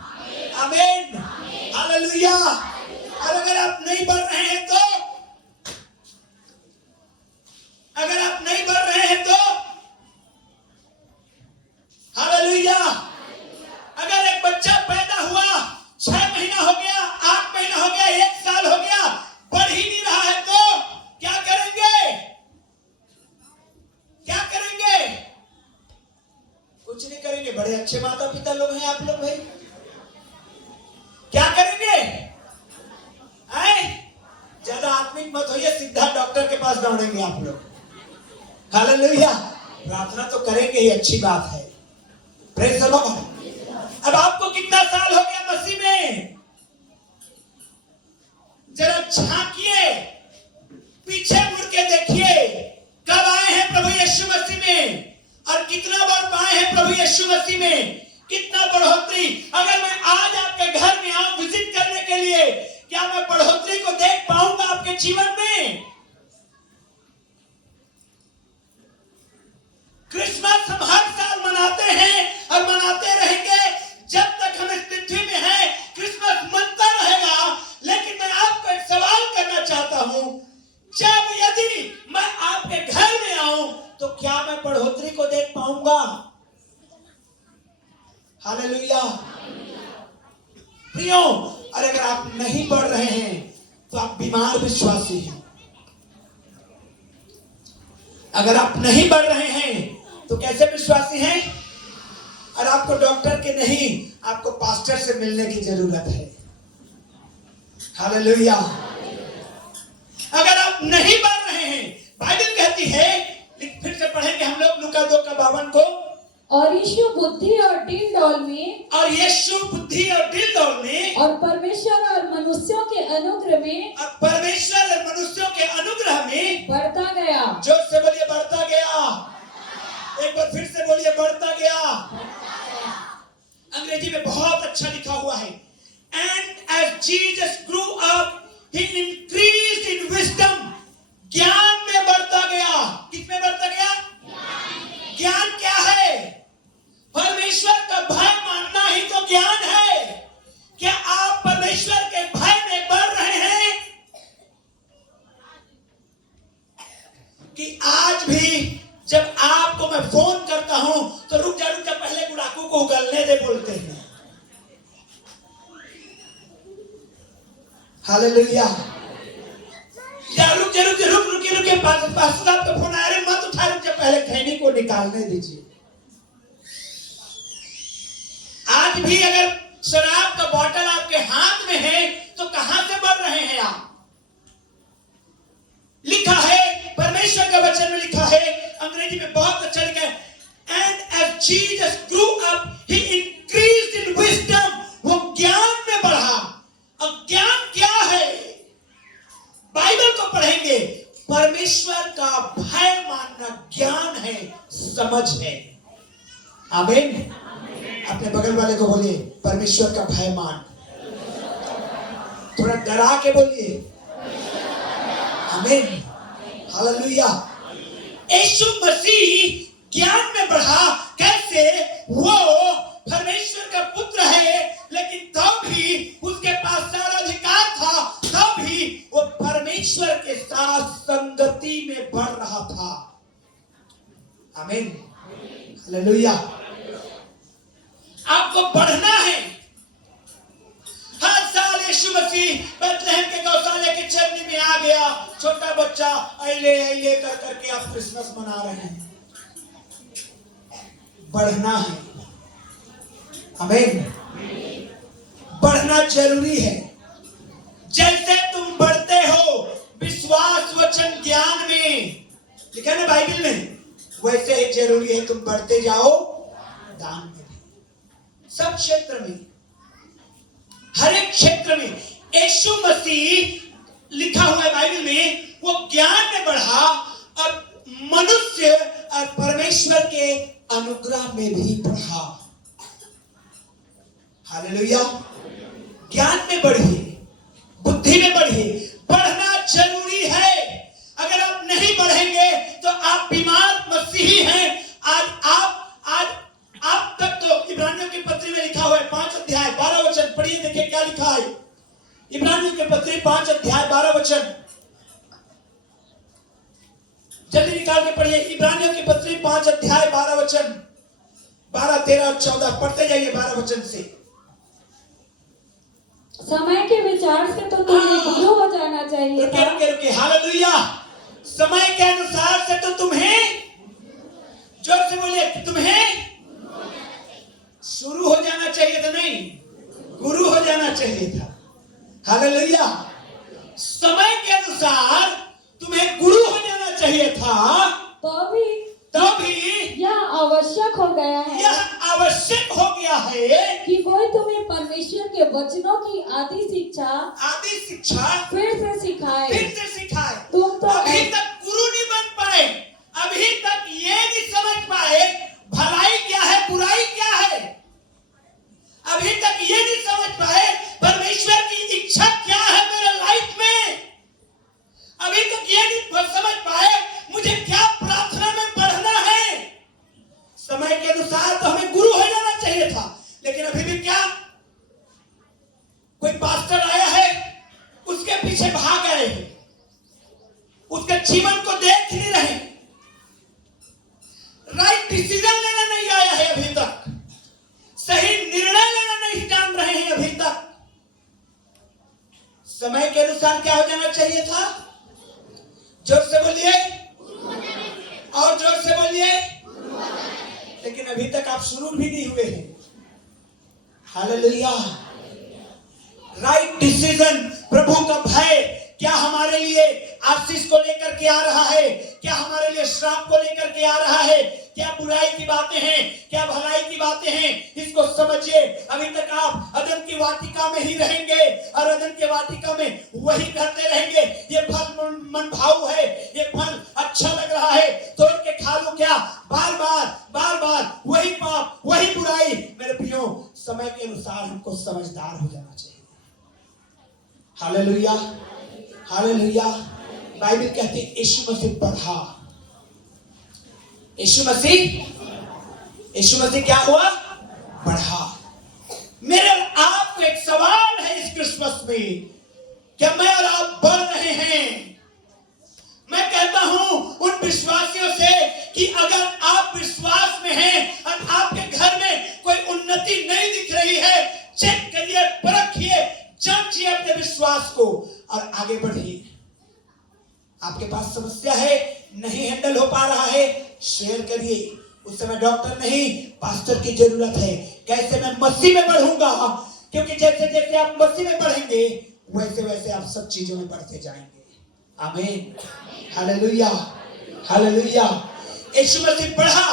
आमीन, हालेलुया। और अगर आप नहीं बढ़ रहे हैं तो, अगर आप नहीं बढ़ रहे हैं तो हालेलुया। अगर एक बच्चा पैदा हुआ, 6 महीना हो गया, 8 महीना हो गया, 1 साल हो गया, बढ़ ही नहीं रहा है तो क्या करेंगे? क्या करेंगे? कुछ नहीं करेंगे। बड़े अच्छे माता पिता लोग हैं आप लोग भाई। क्या करेंगे? ज्यादा आत्मिक मत होइए, सीधा डॉक्टर के पास दौड़ेंगे आप लोग। हालेलुया। प्रार्थना तो करेंगे ही, अच्छी बात है। Praise the Lord. अब आपको कितना साल हो गया मसीह में? जरा झांकिए, पीछे मुड़ के देखिए, कब आए हैं प्रभु यीशु मसीह में और कितना बार पाए हैं प्रभु यीशु मसीह में, कितना बढ़ोतरी। अगर मैं आज आपके घर में आऊं विजिट करने के लिए, क्या मैं बढ़ोतरी को देख पाऊंगा आपके जीवन में? क्रिसमस हम हर साल मनाते हैं और मनाते रहेंगे जब तक हम इस पृथ्वी में हैं। क्रिसमस मनता रहेगा। लेकिन मैं आपको एक सवाल करना चाहता हूं, जब यदि मैं आपके घर में आऊं तो क्या मैं बढ़ोतरी को देख पाऊंगा? हालेलुया। प्रियो, और अगर आप नहीं बढ़ रहे हैं तो आप बीमार विश्वासी हैं। अगर आप नहीं बढ़ रहे हैं तो कैसे विश्वासी हैं? और आपको डॉक्टर के नहीं, आपको पास्टर से मिलने की जरूरत है। हालेलुया। अगर आप नहीं बढ़ रहे हैं, बाइबल कहती है, फिर से पढ़ेंगे हम लोग लूका 2 का 52 को। और यीशु बुद्धि और डील डॉल में, और यीशु बुद्धि और डील डॉल में, और परमेश्वर और मनुष्यों के अनुग्रह में, और परमेश्वर और मनुष्यों के अनुग्रह में बढ़ता जोर से बोलिए बढ़ता गया। एक बार फिर से बोलिए बढ़ता गया। अंग्रेजी में बहुत अच्छा लिखा हुआ है, and as Jesus grew up he increased in wisdom. ज्ञान में बढ़ता गया। किस में बढ़ता गया? ज्ञान क्या है? परमेश्वर का भय मानना ही तो ज्ञान है। क्या आप परमेश्वर के भय में बढ़ रहे हैं? कि आज भी जब आपको मैं फोन करता हूं तो रुक जा पहले गुड़ाकू को उगलने दे बोलते हैं। हालेलुया। या रुक रुकिए पास्टर साहब का फोन आया, मत उठा, रुक जा पहले खैनी को निकालने दीजिए। आज भी अगर शराब का बोतल आपके हाथ में है तो कहां से बढ़ रहे हैं आप? लिखा है, परमेश्वर का वचन में लिखा है, अंग्रेजी में बहुत अच्छा लिखा है, and as Jesus grew up he increased in wisdom. वो ज्ञान में बढ़ा। अब ज्ञान क्या है? बाइबल को पढ़ेंगे। परमेश्वर का भय मानना ज्ञान है, समझ है। आमीन। अपने बगल वाले को बोलिए परमेश्वर का भय मान। थोड़ा डरा के बोलिए आमीन। हालेलुया। यीशु मसीह ज्ञान में बढ़ा। कैसे? वो परमेश्वर का पुत्र है, लेकिन तब भी उसके पास सारा अधिकार था, तब भी वो परमेश्वर के साथ संगति में बढ़ रहा था। आमीन। हालेलुया। आपको बढ़ना है। हर साल यीशु मसीह बैतलहम के गौशाले के चरनी में आ गया। छोटा बच्चा अइले कर करके आप क्रिसमस मना रहे हैं। बढ़ना है। आमीन। बढ़ना जरूरी है। जैसे तुम बढ़ते हो विश्वास वचन ज्ञान में, लिखा है ना बाइबल में, वैसे ही जरूरी है तुम बढ़ते जाओ दान में। सब क्षेत्र में, हर एक क्षेत्र में यीशु मसीह लिखा हुआ है बाइबल में, वो ज्ञान में बढ़ा और मनुष्य और परमेश्वर के अनुग्रह में भी बढ़ा। हालेलुया। ज्ञान में बढ़िए, बुद्धि में बढ़िए। बढ़ना जरूरी है। अगर आप नहीं बढ़ेंगे तो आप बीमार मसीही हैं। आज आप तक तो इब्रानियों की पत्री में लिखा हुआ है 5 अध्याय 12 वचन पढ़िए, देखिए क्या लिखा है। इब्रानियों की पत्री 5 अध्याय 12 वचन, जल्दी निकाल के पढ़िए। इब्रानियों की पत्री 5 अध्याय 12 वचन, 12, 13 और 14 पढ़ते जाइए 12 वचन से। समय के विचार से तो तुम्हें गुरु हो जाना चाहिए था। रुके। हालेलुया। समय के अनुसार से तो तुम्हें, जोर से बोलिए, तुम्हें शुरू हो जाना चाहिए था, नहीं गुरु हो जाना चाहिए था। हालेलुया। समय के अनुसार तुम्हें गुरु हो जाना चाहिए था। तभी यह आवश्यक हो गया है। यह आवश्यक हो गया है कि कोई तुम्हें परमेश्वर के वचनों की आदि शिक्षा फिर से सिखाए। तुम तो अभी तक गुरु नहीं बन पाए, अभी तक ये नहीं समझ पाए भलाई क्या है, बुराई क्या है। अभी तक ये नहीं समझ पाए परमेश्वर की इच्छा क्या है मेरे लाइफ में। अभी तक ये नहीं समझ पाए मुझे क्या प्रार्थना में बढ़ना है। समय के अनुसार तो हमें गुरु हो जाना चाहिए था, लेकिन अभी भी क्या, कोई पास्टर आया है उसके पीछे भाग रहे हैं, उसके जीवन को देख नहीं रहे, राइट डिसीजन लेना नहीं आया है अभी तक, सही निर्णय लेना नहीं जान रहे हैं अभी तक। समय के अनुसार क्या हो जाना चाहिए था? जोर से बोलिए, और जोर से बोलिए। लेकिन अभी तक आप शुरू भी नहीं हुए हैं। हालेलुया। राइट डिसीजन, प्रभु का भय क्या हमारे लिए आशीष को लेकर के आ रहा है, क्या हमारे लिए श्राप को लेकर के आ रहा है, क्या बुराई की बातें हैं, क्या भलाई की बातें हैं, इसको समझिए। अभी तक आप अदन की वाटिका में ही रहेंगे और अदन की वाटिका में वही करते रहेंगे। ये फल मन भाऊ है, ये फल अच्छा लग हालेलुया, हालेलुया। बाइबल कहती है यीशु मसीह बढ़ा। यीशु मसीह क्या हुआ? बढ़ा। मेरे और आपको एक सवाल है इस क्रिसमस में, क्या मैं और आप बढ़ रहे हैं? मैं कहता हूं उन विश्वासियों से कि अगर आप विश्वास में हैं और आपके घर में कोई उन्नति नहीं दिख रही है, चेक करिए, परखिए, जांचिए अपने विश्वास को और आगे बढ़िए। आपके पास समस्या है, नहीं हैंडल हो पा रहा है, शेयर करिए। उस समय डॉक्टर नहीं, पास्टर की जरूरत है। कैसे मैं मसीह में बढ़ूंगा, क्योंकि जैसे जैसे आप मसीह में बढ़ेंगे वैसे वैसे आप सब चीजों में बढ़ते जाएंगे। आमीन, हालेलुया, हालेलुया। यीशु मसीह बढ़ा।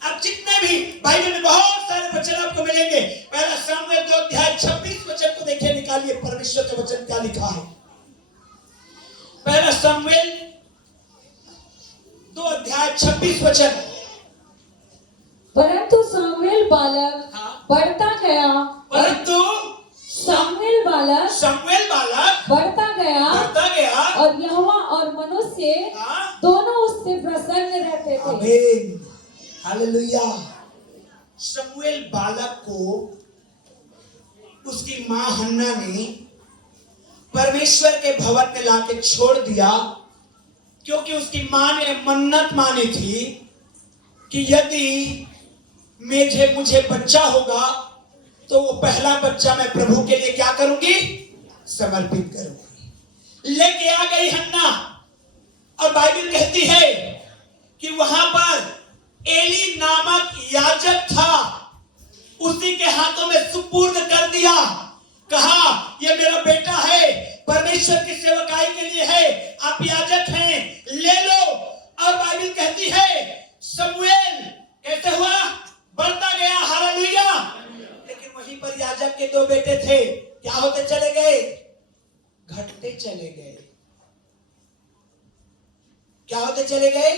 अब जितने भी बाइबल में बहुत सारे वचन आपको मिलेंगे। पहला शमूएल 2 अध्याय 26 वचन को देखिए, निकालिए परमेश्वर के वचन क्या लिखा है। पहला शमूएल 2 अध्याय 26 वचन। परंतु सामुएल बालक बढ़ता गया, परंतु सामुएल बालक बढ़ता गया और यहोवा और मनुष्य दोनों उससे प्रसन्न रहते थे। आमीन, हालेलुया। शमूएल बालक को उसकी मां हन्ना ने परमेश्वर के भवन में लाके छोड़ दिया, क्योंकि उसकी मां ने मन्नत मानी थी कि यदि मुझे बच्चा होगा तो वो पहला बच्चा मैं प्रभु के लिए क्या करूंगी? समर्पित करूंगी। लेके आ गई हन्ना, और बाइबल कहती है कि वहां पर एली नामक याजक था, उसी के हाथों में सुपुर्द कर दिया। कहा ये मेरा बेटा है, परमेश्वर की सेवकाई के लिए है, आप याजक हैं, ले लो। और बाइबल कहती है शमूएल कैसे हुआ? बढ़ता गया। हालेलुया। लेकिन वहीं पर याजक के 2 बेटे थे, क्या होते चले गए? घटते चले गए। क्या होते चले गए?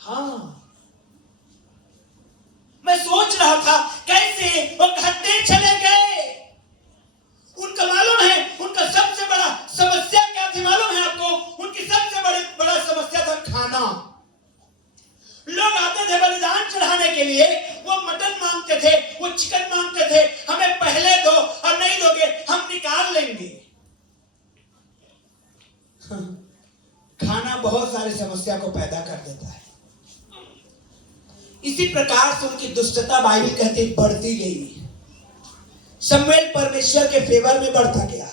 हाँ, मैं सोच रहा था कैसे वो घटते चले गए। उनका मालूम है उनका सबसे बड़ा समस्या क्या थी? मालूम है आपको? उनकी सबसे बड़ा समस्या था खाना। लोग आते थे बलिदान चढ़ाने के लिए, वो मटन मांगते थे, वो चिकन मांगते थे, हमें पहले दो और नहीं दोगे हम निकाल लेंगे। खाना बहुत सारी समस्या को पैदा कर देता है। इसी प्रकार से उनकी दुष्टता बाइबल कहती बढ़ती गई। शमूएल परमेश्वर के फेवर में बढ़ता गया,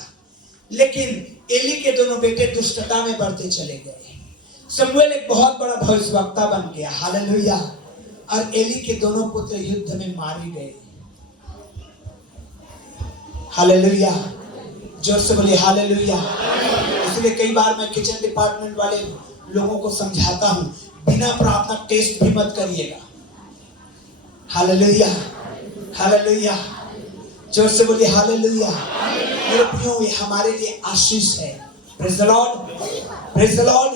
लेकिन एली के दोनों बेटे दुष्टता में बढ़ते चले गए। शमूएल एक बहुत बड़ा भविष्यवक्ता बन गया। हालेलुया। और एली के दोनों पुत्र युद्ध में मारे गए। हालेलुया, जोर से बोलिए हालेलुया। इसलिए कई बार मैं किचन डिपार्टमेंट वाले लोगों को समझाता हूं, बिना प्रार्थना टेस्ट भी मत करिएगा। हालेलुया, हालेलुया, जोर से बोलिए हालेलुया। मेरे प्रियो, ये हमारे लिए आशीष है। Praise the Lord, praise the Lord.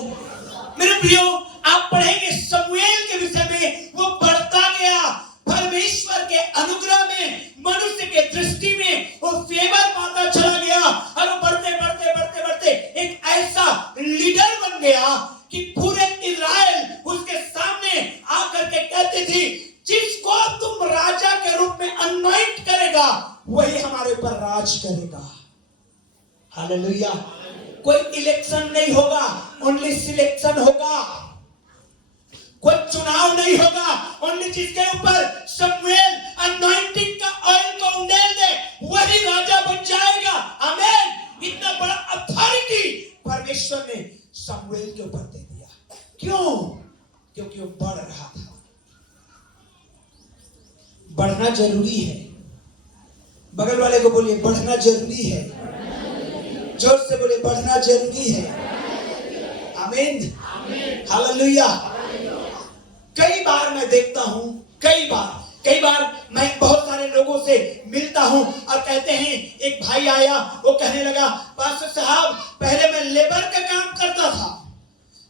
मेरे प्रियो, आप पढ़ेंगे शमूएल के विषय में, वो बढ़ता गया परमेश्वर के अनुग्रह में, मनुष्य के दृष्टि में वो फेवर पाता चला गया, और वो बढ़ते बढ़ते बढ़ते बढ़ते एक ऐसा लीडर बन गया कि पूरे इज़राइल उसके सामने आकर के कहती थी, जिसको तुम राजा के रूप में अनॉइंट करेगा वही हमारे ऊपर राज करेगा। हालेलुया। कोई इलेक्शन नहीं होगा, ओनली सिलेक्शन होगा। कोई चुनाव नहीं होगा, ओनली जिसके ऊपर शमूएल अनॉइंटिंग का ऑयल को उंडेल दे वही राजा बन जाएगा। आमीन। इतना बड़ा अथॉरिटी परमेश्वर ने शमूएल के ऊपर दे दिया। क्यों? क्योंकि वो बढ़ रहा था। बढ़ना जरूरी है। बगल वाले को बोलिए बढ़ना जरूरी है। जोर से बोलिए बढ़ना जरूरी है। आमीन, हालेलुया। कई बार मैं देखता हूं, कई बार मैं बहुत सारे लोगों से मिलता हूं और कहते हैं, एक भाई आया, वो कहने लगा, पास्टर साहब पहले मैं लेबर का काम करता था,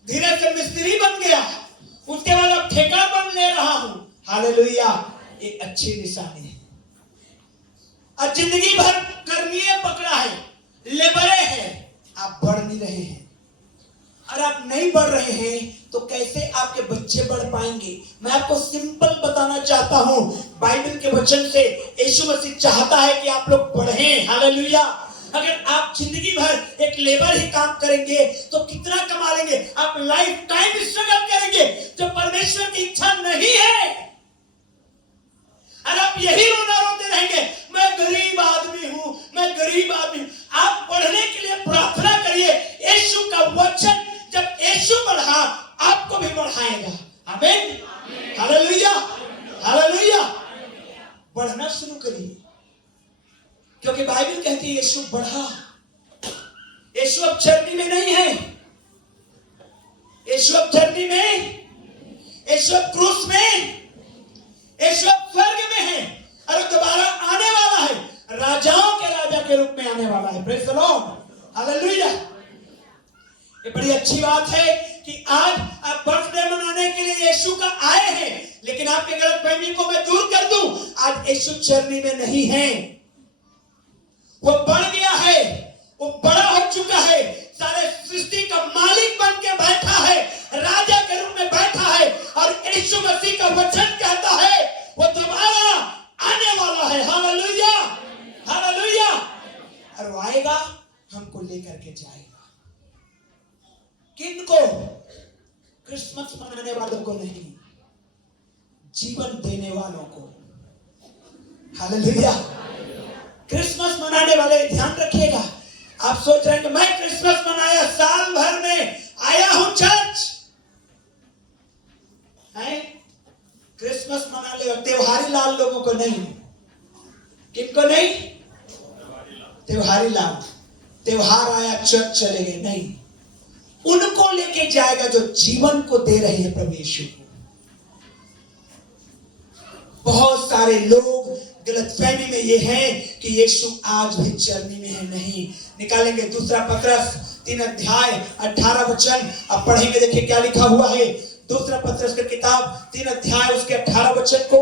धीरे से मिस्त्री बन गया, उसके बाद अब ठेका बन ले रहा हूं। हालेलुया। एक अच्छी निशानी है। और जिंदगी भर करनी पकड़ा है, ही रहे हैं। और आप नहीं बढ़ रहे हैं तो कैसे आपके बच्चे बढ़ पाएंगे? मैं आपको सिंपल बताना चाहता हूं, बाइबल के वचन से यीशु मसीह चाहता है कि आप लोग बढ़ें। हालेलुया। अगर आप जिंदगी भर एक लेबर ही काम करेंगे तो कितना कमा लेंगे? आप लाइफ टाइम स्ट्रगल करेंगे जो परमेश्वर की इच्छा नहीं है। और आप यही रोते रहेंगे, मैं गरीब आदमी हूं, मैं गरीब आदमी हूं। आप बढ़ने के लिए प्रार्थना करिए। यीशु का वचन जब यीशु बढ़ा आपको भी बढ़ाएगा। आमीन, हालेलुया, हालेलुया। बढ़ना शुरू करिए, क्योंकि बाइबल कहती है यीशु बढ़ा। यीशु अब चरनी में नहीं है, यीशु अब चरनी में, यीशु अब क्रूस में, यीशु अब स्वर्ग में है और दोबारा आने वाला है, राजाओं के राजा के रूप में आने वाला है। Praise the Lord, hallelujah. ये बड़ी अच्छी बात है कि आज आप बर्थडे मनाने के लिए यीशु का आए हैं, लेकिन आपके गलतफहमी को मैं दूर कर दूं, आज यीशु चरनी में नहीं है। वो बढ़ गया है, वो बड़ा हो चुका है, सारे सृष्टि का मालिक बन के बैठा है, राजा के रूप में बैठा है। और यीशु मसीह का वचन कहता है वो दोबारा आने वाला है। Hallelujah, hallelujah. और वो आएगा, हमको लेकर के जाएगा। किनको? क्रिसमस मनाने वालों को नहीं, जीवन देने वालों को। हालेलुया। क्रिसमस मनाने वाले ध्यान रखिएगा। आप सोच रहे हैं कि मैं क्रिसमस मनाया, साल भर में आया हूं चर्च, है? क्रिसमस मना ले, त्योहारी लाल लोगों को नहीं। किनको नहीं? त्योहारी लाल। त्योहार आया चर्च चले गए, नहीं। उनको लेके जाएगा जो जीवन को दे रहे हैं प्रभु यीशु को। बहुत सारे लोग गलतफहमी में ये है कि यीशु आज भी चरनी में है। नहीं। निकालेंगे दूसरा पत्रस 3 अध्याय 18 वचन। अब पढ़ेंगे, देखिए क्या लिखा हुआ है। दूसरा पत्रस की किताब 3 अध्याय उसके 18 वचन को।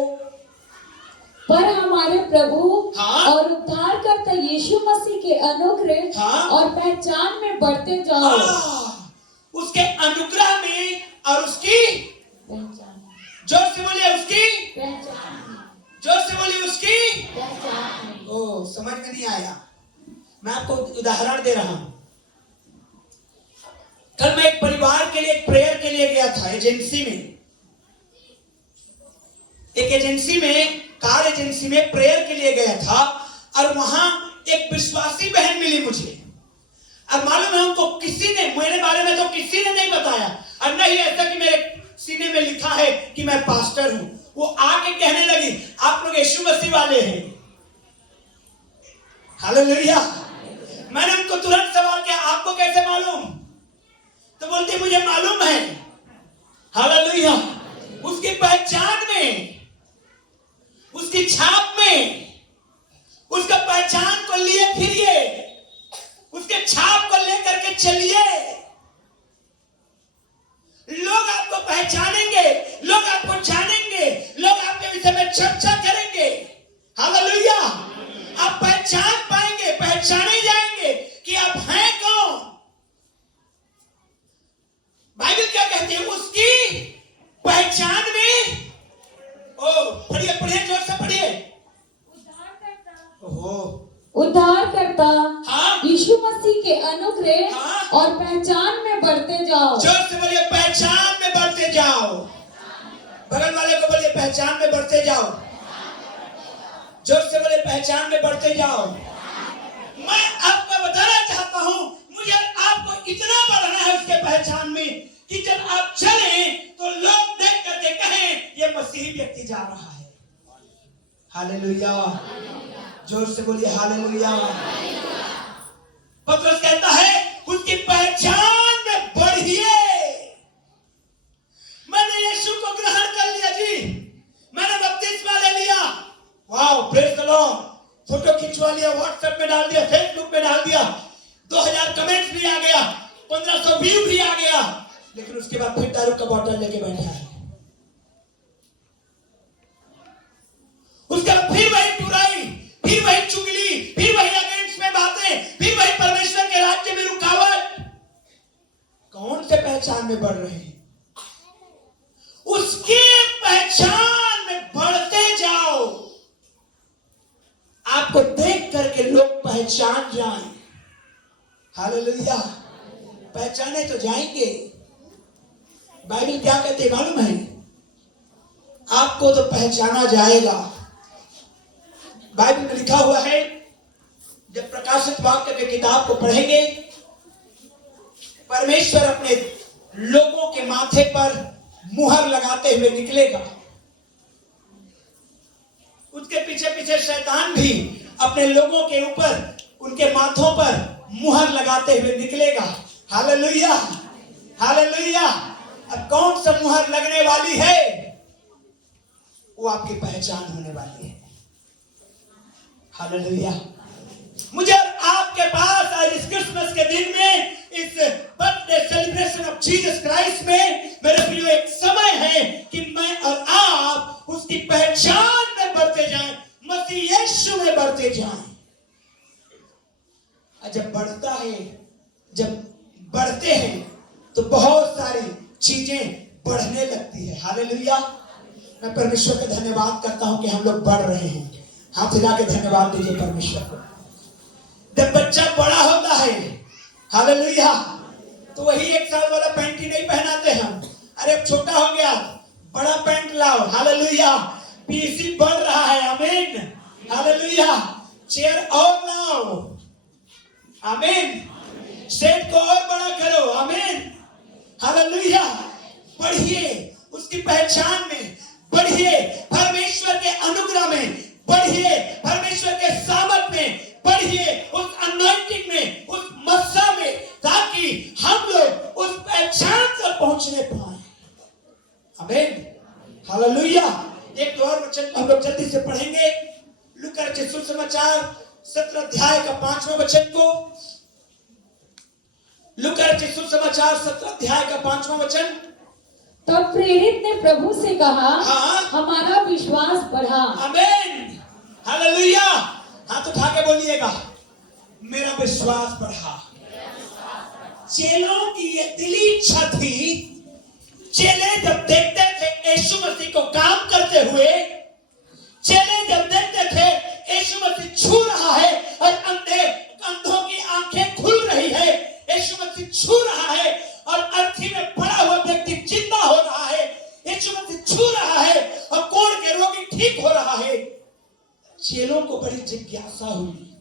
पर हमारे प्रभु हाँ? और उद्धारकर्ता यीशु मसीह के अनुग्रह हाँ? और पहचान में बढ़ते जाओ। उसके अनुग्रह में और उसकी पहचान, जोर से बोलिए, उसकी पहचान, जोर से बोलिए, उसकी। पहचान। ओ, समझ में नहीं आया। मैं आपको उदाहरण दे रहा हूं। कल मैं एक परिवार के लिए, एक प्रेयर के लिए गया था एजेंसी में। एक एजेंसी में, कार एजेंसी में प्रेयर के लिए गया था और वहां एक विश्वासी बहन मिली मुझे। अब मालूम है उनको किसी ने, मेरे बारे में तो किसी ने नहीं बताया, और नहीं ऐसा कि मेरे सीने में लिखा है कि मैं पास्टर हूं। वो आके कहने लगी, आप लोग यीशु मसीह वाले हैं। हालेलुया। मैंने उनको तुरंत सवाल किया, आपको कैसे मालूम? तो बोलती मुझे मालूम है। हालेलुया। उसकी पहचान में, उसकी छाप में, उसका पहचान को लिए फिरिए, उसके छाप को लेकर के चलिए। लोग आपको पहचानेंगे, लोग आपको जानेंगे, लोग आपके विषय में चर्चा करेंगे। हालेलुया। आप पहचान पाएंगे, पहचाने जाएंगे कि आप हैं कौन। बाइबल क्या कहती है? उसकी पहचान में। ओ, पढ़िए पढ़िए, जोर से पढ़िए। उद्धारकर्ता हाँ? यीशु मसीह के अनुग्रह हाँ? और पहचान में बढ़ते जाओ। जोर से बोलिए, पहचान में बढ़ते जाओ। बगल वाले को बोलिए, पहचान में बढ़ते जाओ। जोर से बोलिए, पहचान में बढ़ते जाओ। मैं आपको बताना चाहता हूं, मुझे आपको इतना बढ़ना है उसके पहचान में कि जब आप चलें तो लोग देख करके कहें ये मसीही व्यक्ति जा रहा है। हालेलुया। जोर से बोलिए, हालेलुया। पत्रस कहता है उसकी पहचान में बढ़िए। मैंने यीशु को ग्रहण कर लिया जी, मैंने बपतिस्मा ले लिया। Wow, praise the Lord. Photo खिंचवा लिया, व्हाट्सएप में डाल दिया, फेसबुक में डाल दिया, 2000 कमेंट्स भी आ गया, 1500 व्यू भी आ गया, लेकिन उसके बाद फिर दारू का बोतल लेके बैठा है। उसका फिर वही बुराई, फिर वही चुगली, फिर वही अगेंस्ट में बातें, फिर वही परमेश्वर के राज्य में रुकावट। पहचान में बढ़ रहे हैं। उसके पहचान में बढ़ते जाओ, आपको देख करके लोग पहचान जाएं। हालेलुया। पहचाने तो जाएंगे। बाइबल क्या कहते हैं मालूम है? आपको तो पहचाना जाएगा। बाइबल में लिखा हुआ है, जब प्रकाशित वाक्य की किताब को पढ़ेंगे, परमेश्वर अपने लोगों के माथे पर मुहर लगाते हुए निकलेगा। उसके पीछे पीछे शैतान भी अपने लोगों के ऊपर, उनके माथों पर मुहर लगाते हुए निकलेगा। Hallelujah, hallelujah. अब कौन सा मुहर लगने वाली है? वो आपकी पहचान होने वाली है। हालेलुया। मुझे और आपके पास आज इस क्रिसमस के दिन में, इस birthday celebration of Jesus Christ में, मेरे प्रियो, एक समय है कि मैं और आप उसकी पहचान में बढ़ते जाएं, मसीह यीशु में बढ़ते जाएं। जब बढ़ता है, जब बढ़ते हैं तो बहुत सारी चीजें बढ़ने लगती है। हालेलुया। मैं परमेश्वर का धन्यवाद करता हूं कि हम लोग बढ़ रहे हैं। हाथ हिला के धन्यवाद दीजिए परमेश्वर को। जब बच्चा बड़ा होता है, हालेलुया, तो वही 1 साल वाला पैंट ही नहीं पहनाते हम। अरे अब छोटा हो गया, बड़ा पैंट लाओ। हालेलुया। पीसी बढ़ रहा है। आमीन। हालेलुया। चेयर और लाओ। आमीन। सेट को और बड़ा करो। आमीन। हालेलुया। बढ़िए उसकी पहचान में, बढ़िए परमेश्वर के अनुग्रह में, बढ़िए परमेश्वर के सामर्थ में, बढ़िए उस अनॉइंटिंग में, उस मस्सा में, ताकि हम लोग उस पहचान तक पहुंचने पाए। आमीन। हालेलुया। एक और वचन हम लोग जल्दी से पढ़ेंगे। लूका रचित सुसमाचार 17 अध्याय का 5वां वचन को। लूका रचित सुसमाचार 17 अध्याय का 5वां वचन। तब प्रेरित ने प्रभु से कहा, हाँ, हमारा विश्वास बढ़ा। आमीन। हालेलुया। हाथ उठा के बोलिएगा, मेरा विश्वास बढ़ा। चेलों की ये दिली इच्छा थी। चेले जब देखते थे यीशु मसीह को काम करते हुए, चेले जब देखते थे यीशु मसीह छू रहा है और अंधों की आंखें खुल रही है, यीशु मसीह छू रहा है और अर्थी में पड़ा हुआ व्यक्ति जिंदा हो रहा है, यीशु मसीह छू रहा है और कोढ़ के रोगी ठीक हो रहा है, चेलों को बड़ी जिज्ञासा हुई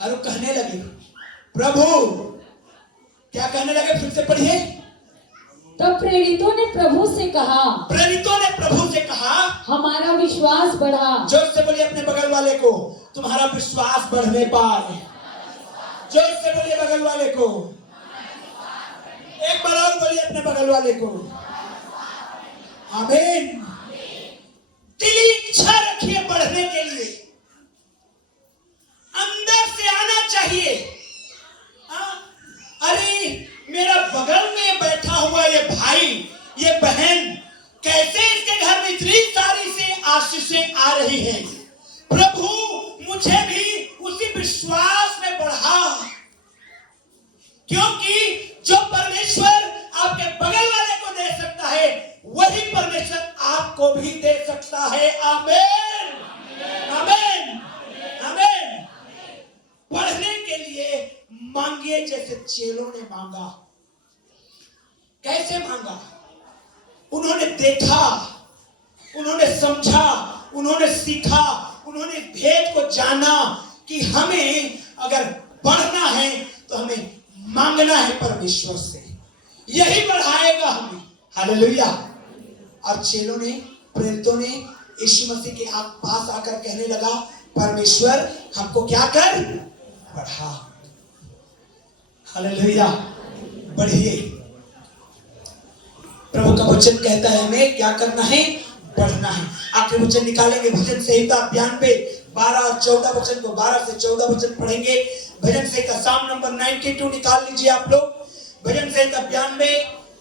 और वो कहने लगे, प्रभु, क्या कहने लगे? फिर से पढ़िए। तब प्रेरितों ने प्रभु से कहा, प्रेरितों ने प्रभु से कहा, हमारा विश्वास बढ़ा। जोर से बोलिए अपने बगल वाले को, तुम्हारा विश्वास बढ़ने पाए। जोर से बोलिए बगल वाले को। एक बार और बोलिए अपने बगल वाले को। आमीन। दिली इच्छा रखिए बढ़ने के लिए, अंदर से आना चाहिए। अरे मेरा बगल में बैठा हुआ ये भाई, ये बहन, कैसे इसके घर में इतनी सारी से आशीषें आ रही हैं? प्रभु मुझे भी उसी विश्वास में बढ़ा, क्योंकि जो परमेश्वर आपके बगल वाले को दे सकता है, वही परमेश्वर आपको भी दे सकता है। आमीन, आमीन, आमीन। बढ़ने के लिए मांगिए जैसे चेलों ने मांगा। कैसे मांगा? उन्होंने देखा, उन्होंने समझा, उन्होंने सीखा, उन्होंने भेद को जाना कि हमें अगर बढ़ना है तो हमें मांगना है परमेश्वर से, यही बढ़ाएगा हमें। हालेलुया। और चेलों ने, प्रेरितों ने यीशु मसीह के पास आकर कहने लगा, परमेश्वर हमको क्या कर? बढ़ा। हालेलुया। बढ़िए। प्रभु का वचन कहता है हमें क्या करना है? बढ़ना है। आखिरी वचन निकालेंगे भजन संहिता 92 12 और 14 वचन को। 12 से 14 वचन पढ़ेंगे। भजन संहिता साम नंबर 92 निकाल लीजिए आप लोग। भजन संहिता 92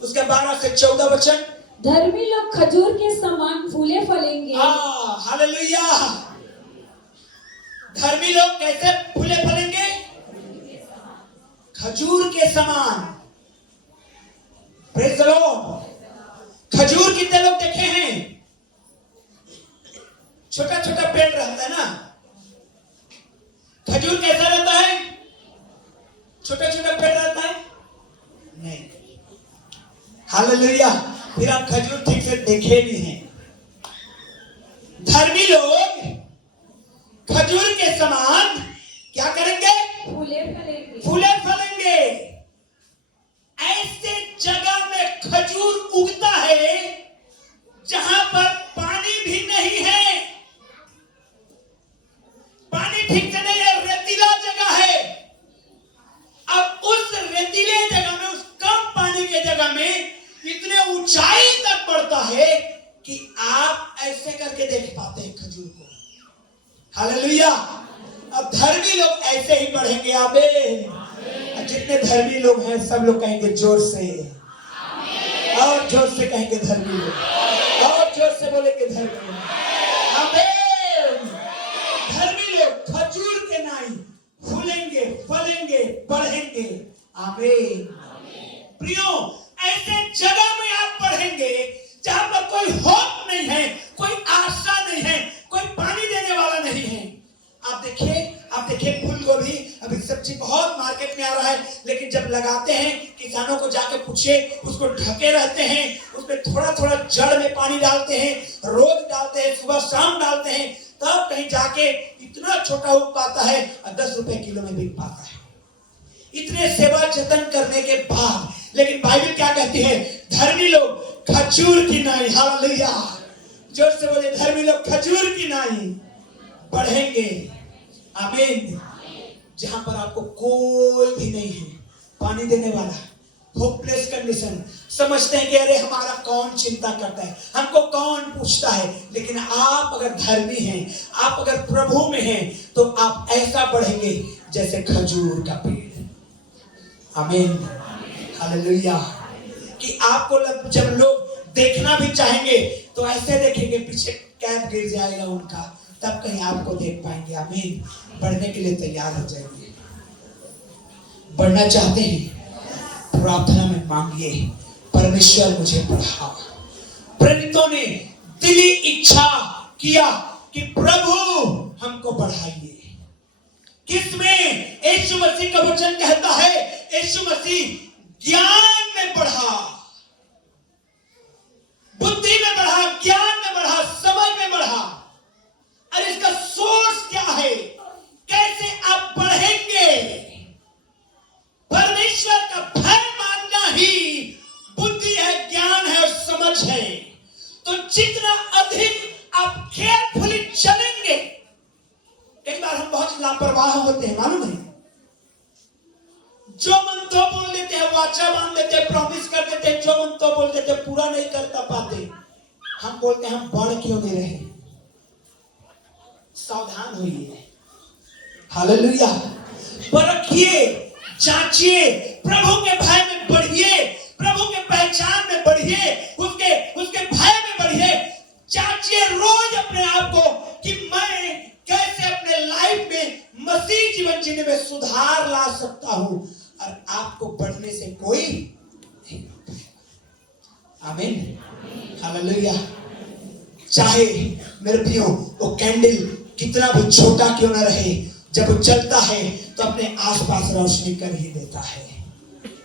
उसके 12 से 14 वचन। धर्मी लोग खजूर के समान फूले फलेंगे। हालेलुया। धर्मी लोग कैसे फूले फलेंगे? खजूर के समान। छोटा छोटा पेड़ रहता है नहीं। हालेलुया। फिर आप खजूर ठीक से देखे नहीं हैं। धर्मी लोग खजूर के समान क्या करेंगे? फूले फलेंगे। फूले फलेंगे। ऐसे जगह में खजूर उगता है जहां पर पानी भी नहीं है, पानी ठीक से नहीं है, रेतीला जगह है। अब उस रेतीले जगह में, उस कम पानी के जगह में इतने ऊंचाई तक बढ़ता है कि आप ऐसे करके देख पाते हैं खजूर को। हालेलुया। अब धर्मी लोग ऐसे ही बढ़ेंगे। आमीन। जितने धर्मी लोग हैं सब लोग कहेंगे जोर से, और जोर से कहेंगे धर्मी लोग, और जोर से बोलेंगे धर्मी लोग। आमीन। धर्मी लोग खजूर के नाई फूलेंगे, फलेंगे, बढ़ेंगे। आमीन। प्रियो, ऐसे जगह में आप बढ़ेंगे जहां पर कोई होप नहीं है, कोई आशा नहीं है, कोई पानी देने वाला नहीं है। आप देखिए फूल गोभी, अभी सब्जी बहुत मार्केट में आ रहा है, लेकिन जब लगाते हैं किसानों को जाके पूछिए, उसको ढके रहते हैं, उसमें थोड़ा थोड़ा जड़ में पानी डालते हैं, रोज डालते हैं, सुबह शाम डालते हैं, तब कहीं जाके इतना छोटा उग पाता है और 10 रुपए किलो में बिक पाता है। इतने सेवा जतन करने के बाद, लेकिन बाइबल क्या कहती है? धर्मी लोग खजूर की नाई, हालेलुया, जोर से बोले, धर्मी लोग खजूर की नाई बढ़ेंगे। आमीन। जहां पर आपको कोई भी नहीं है पानी देने वाला, होपलेस कंडीशन, समझते हैं कि अरे हमारा कौन चिंता करता है, हमको कौन पूछता है, लेकिन आप अगर धर्मी हैं, आप अगर प्रभु में हैं, तो आप ऐसा बढ़ेंगे जैसे खजूर का पेड़। आमीन। हालेलुया। कि आपको जब लोग देखना भी चाहेंगे तो ऐसे देखेंगे, पीछे कैप गिर जाएगा उनका, तब कहीं आपको देख पाएंगे। आमीन। बढ़ने के लिए तैयार हो जाएंगे। बढ़ना चाहते हैं, प्रार्थना में मांगिए, परमेश्वर मुझे बढ़ा। प्रेरितों ने दिली इच्छा किया कि प्रभु हमको बढ़ाइए। किसमें? यीशु मसीह का वचन कहता है, यीशु मसीह ज्ञान में बढ़ा, बुद्धि में बढ़ा, ज्ञान में बढ़ा, समझ में बढ़ा। और इसका सोर्स क्या है? कैसे आप बढ़ेंगे? परमेश्वर का भय मानना ही बुद्धि है, ज्ञान है और समझ है। तो जितना अधिक आप केयरफुली चलेंगे, एक बार हम बहुत लापरवाह होते हैं, मालूम है? जो मन तो बोल देते हैं, वाचा बांध देते हैं, प्रॉमिस कर देते हैं, जो मन तो बोल देते हैं, पूरा नहीं करता पाते। हम बोलते हैं हम बढ़ क्यों नहीं रहे? सावधान होइए। हालेलुया। परखिए, जांचिए, प्रभु के भय में बढ़िए, प्रभु के पहचान में बढ़िए, उसके भय में बढ़िए। जांचिए रोज अपने आप को कि मैं कैसे अपने लाइफ में मसीह जीवन जीने में सुधार ला सकता हूं, और आपको बढ़ने से कोई नहीं रोकेगा। आमीन। हालेलुया। चाहे मेरे प्रियो वो कैंडल कितना भी छोटा क्यों ना रहे, जब वो जलता है तो अपने आसपास रोशनी कर ही देता है।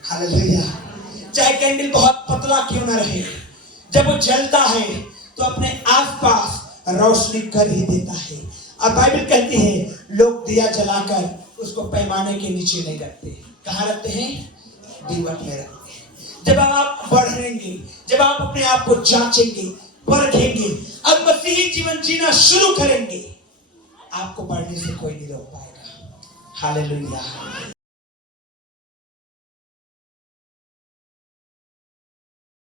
हालेलुया। चाहे कैंडल बहुत पतला क्यों ना रहे, जब वो जलता है तो अपने आसपास रोशनी कर ही देता है। और बाइबल कहती है लोग दिया जलाकर उसको पैमाने के नीचे नहीं रखते। कहाँ रखते हैं? दीवट में रखते हैं। जब आप बढ़ेंगे, जब आप अपने आप को जांचेंगे, परखेंगे और मसीही जीवन जीना शुरू करेंगे, आपको बढ़ने से कोई नहीं रोक पाएगा। हालेलुया।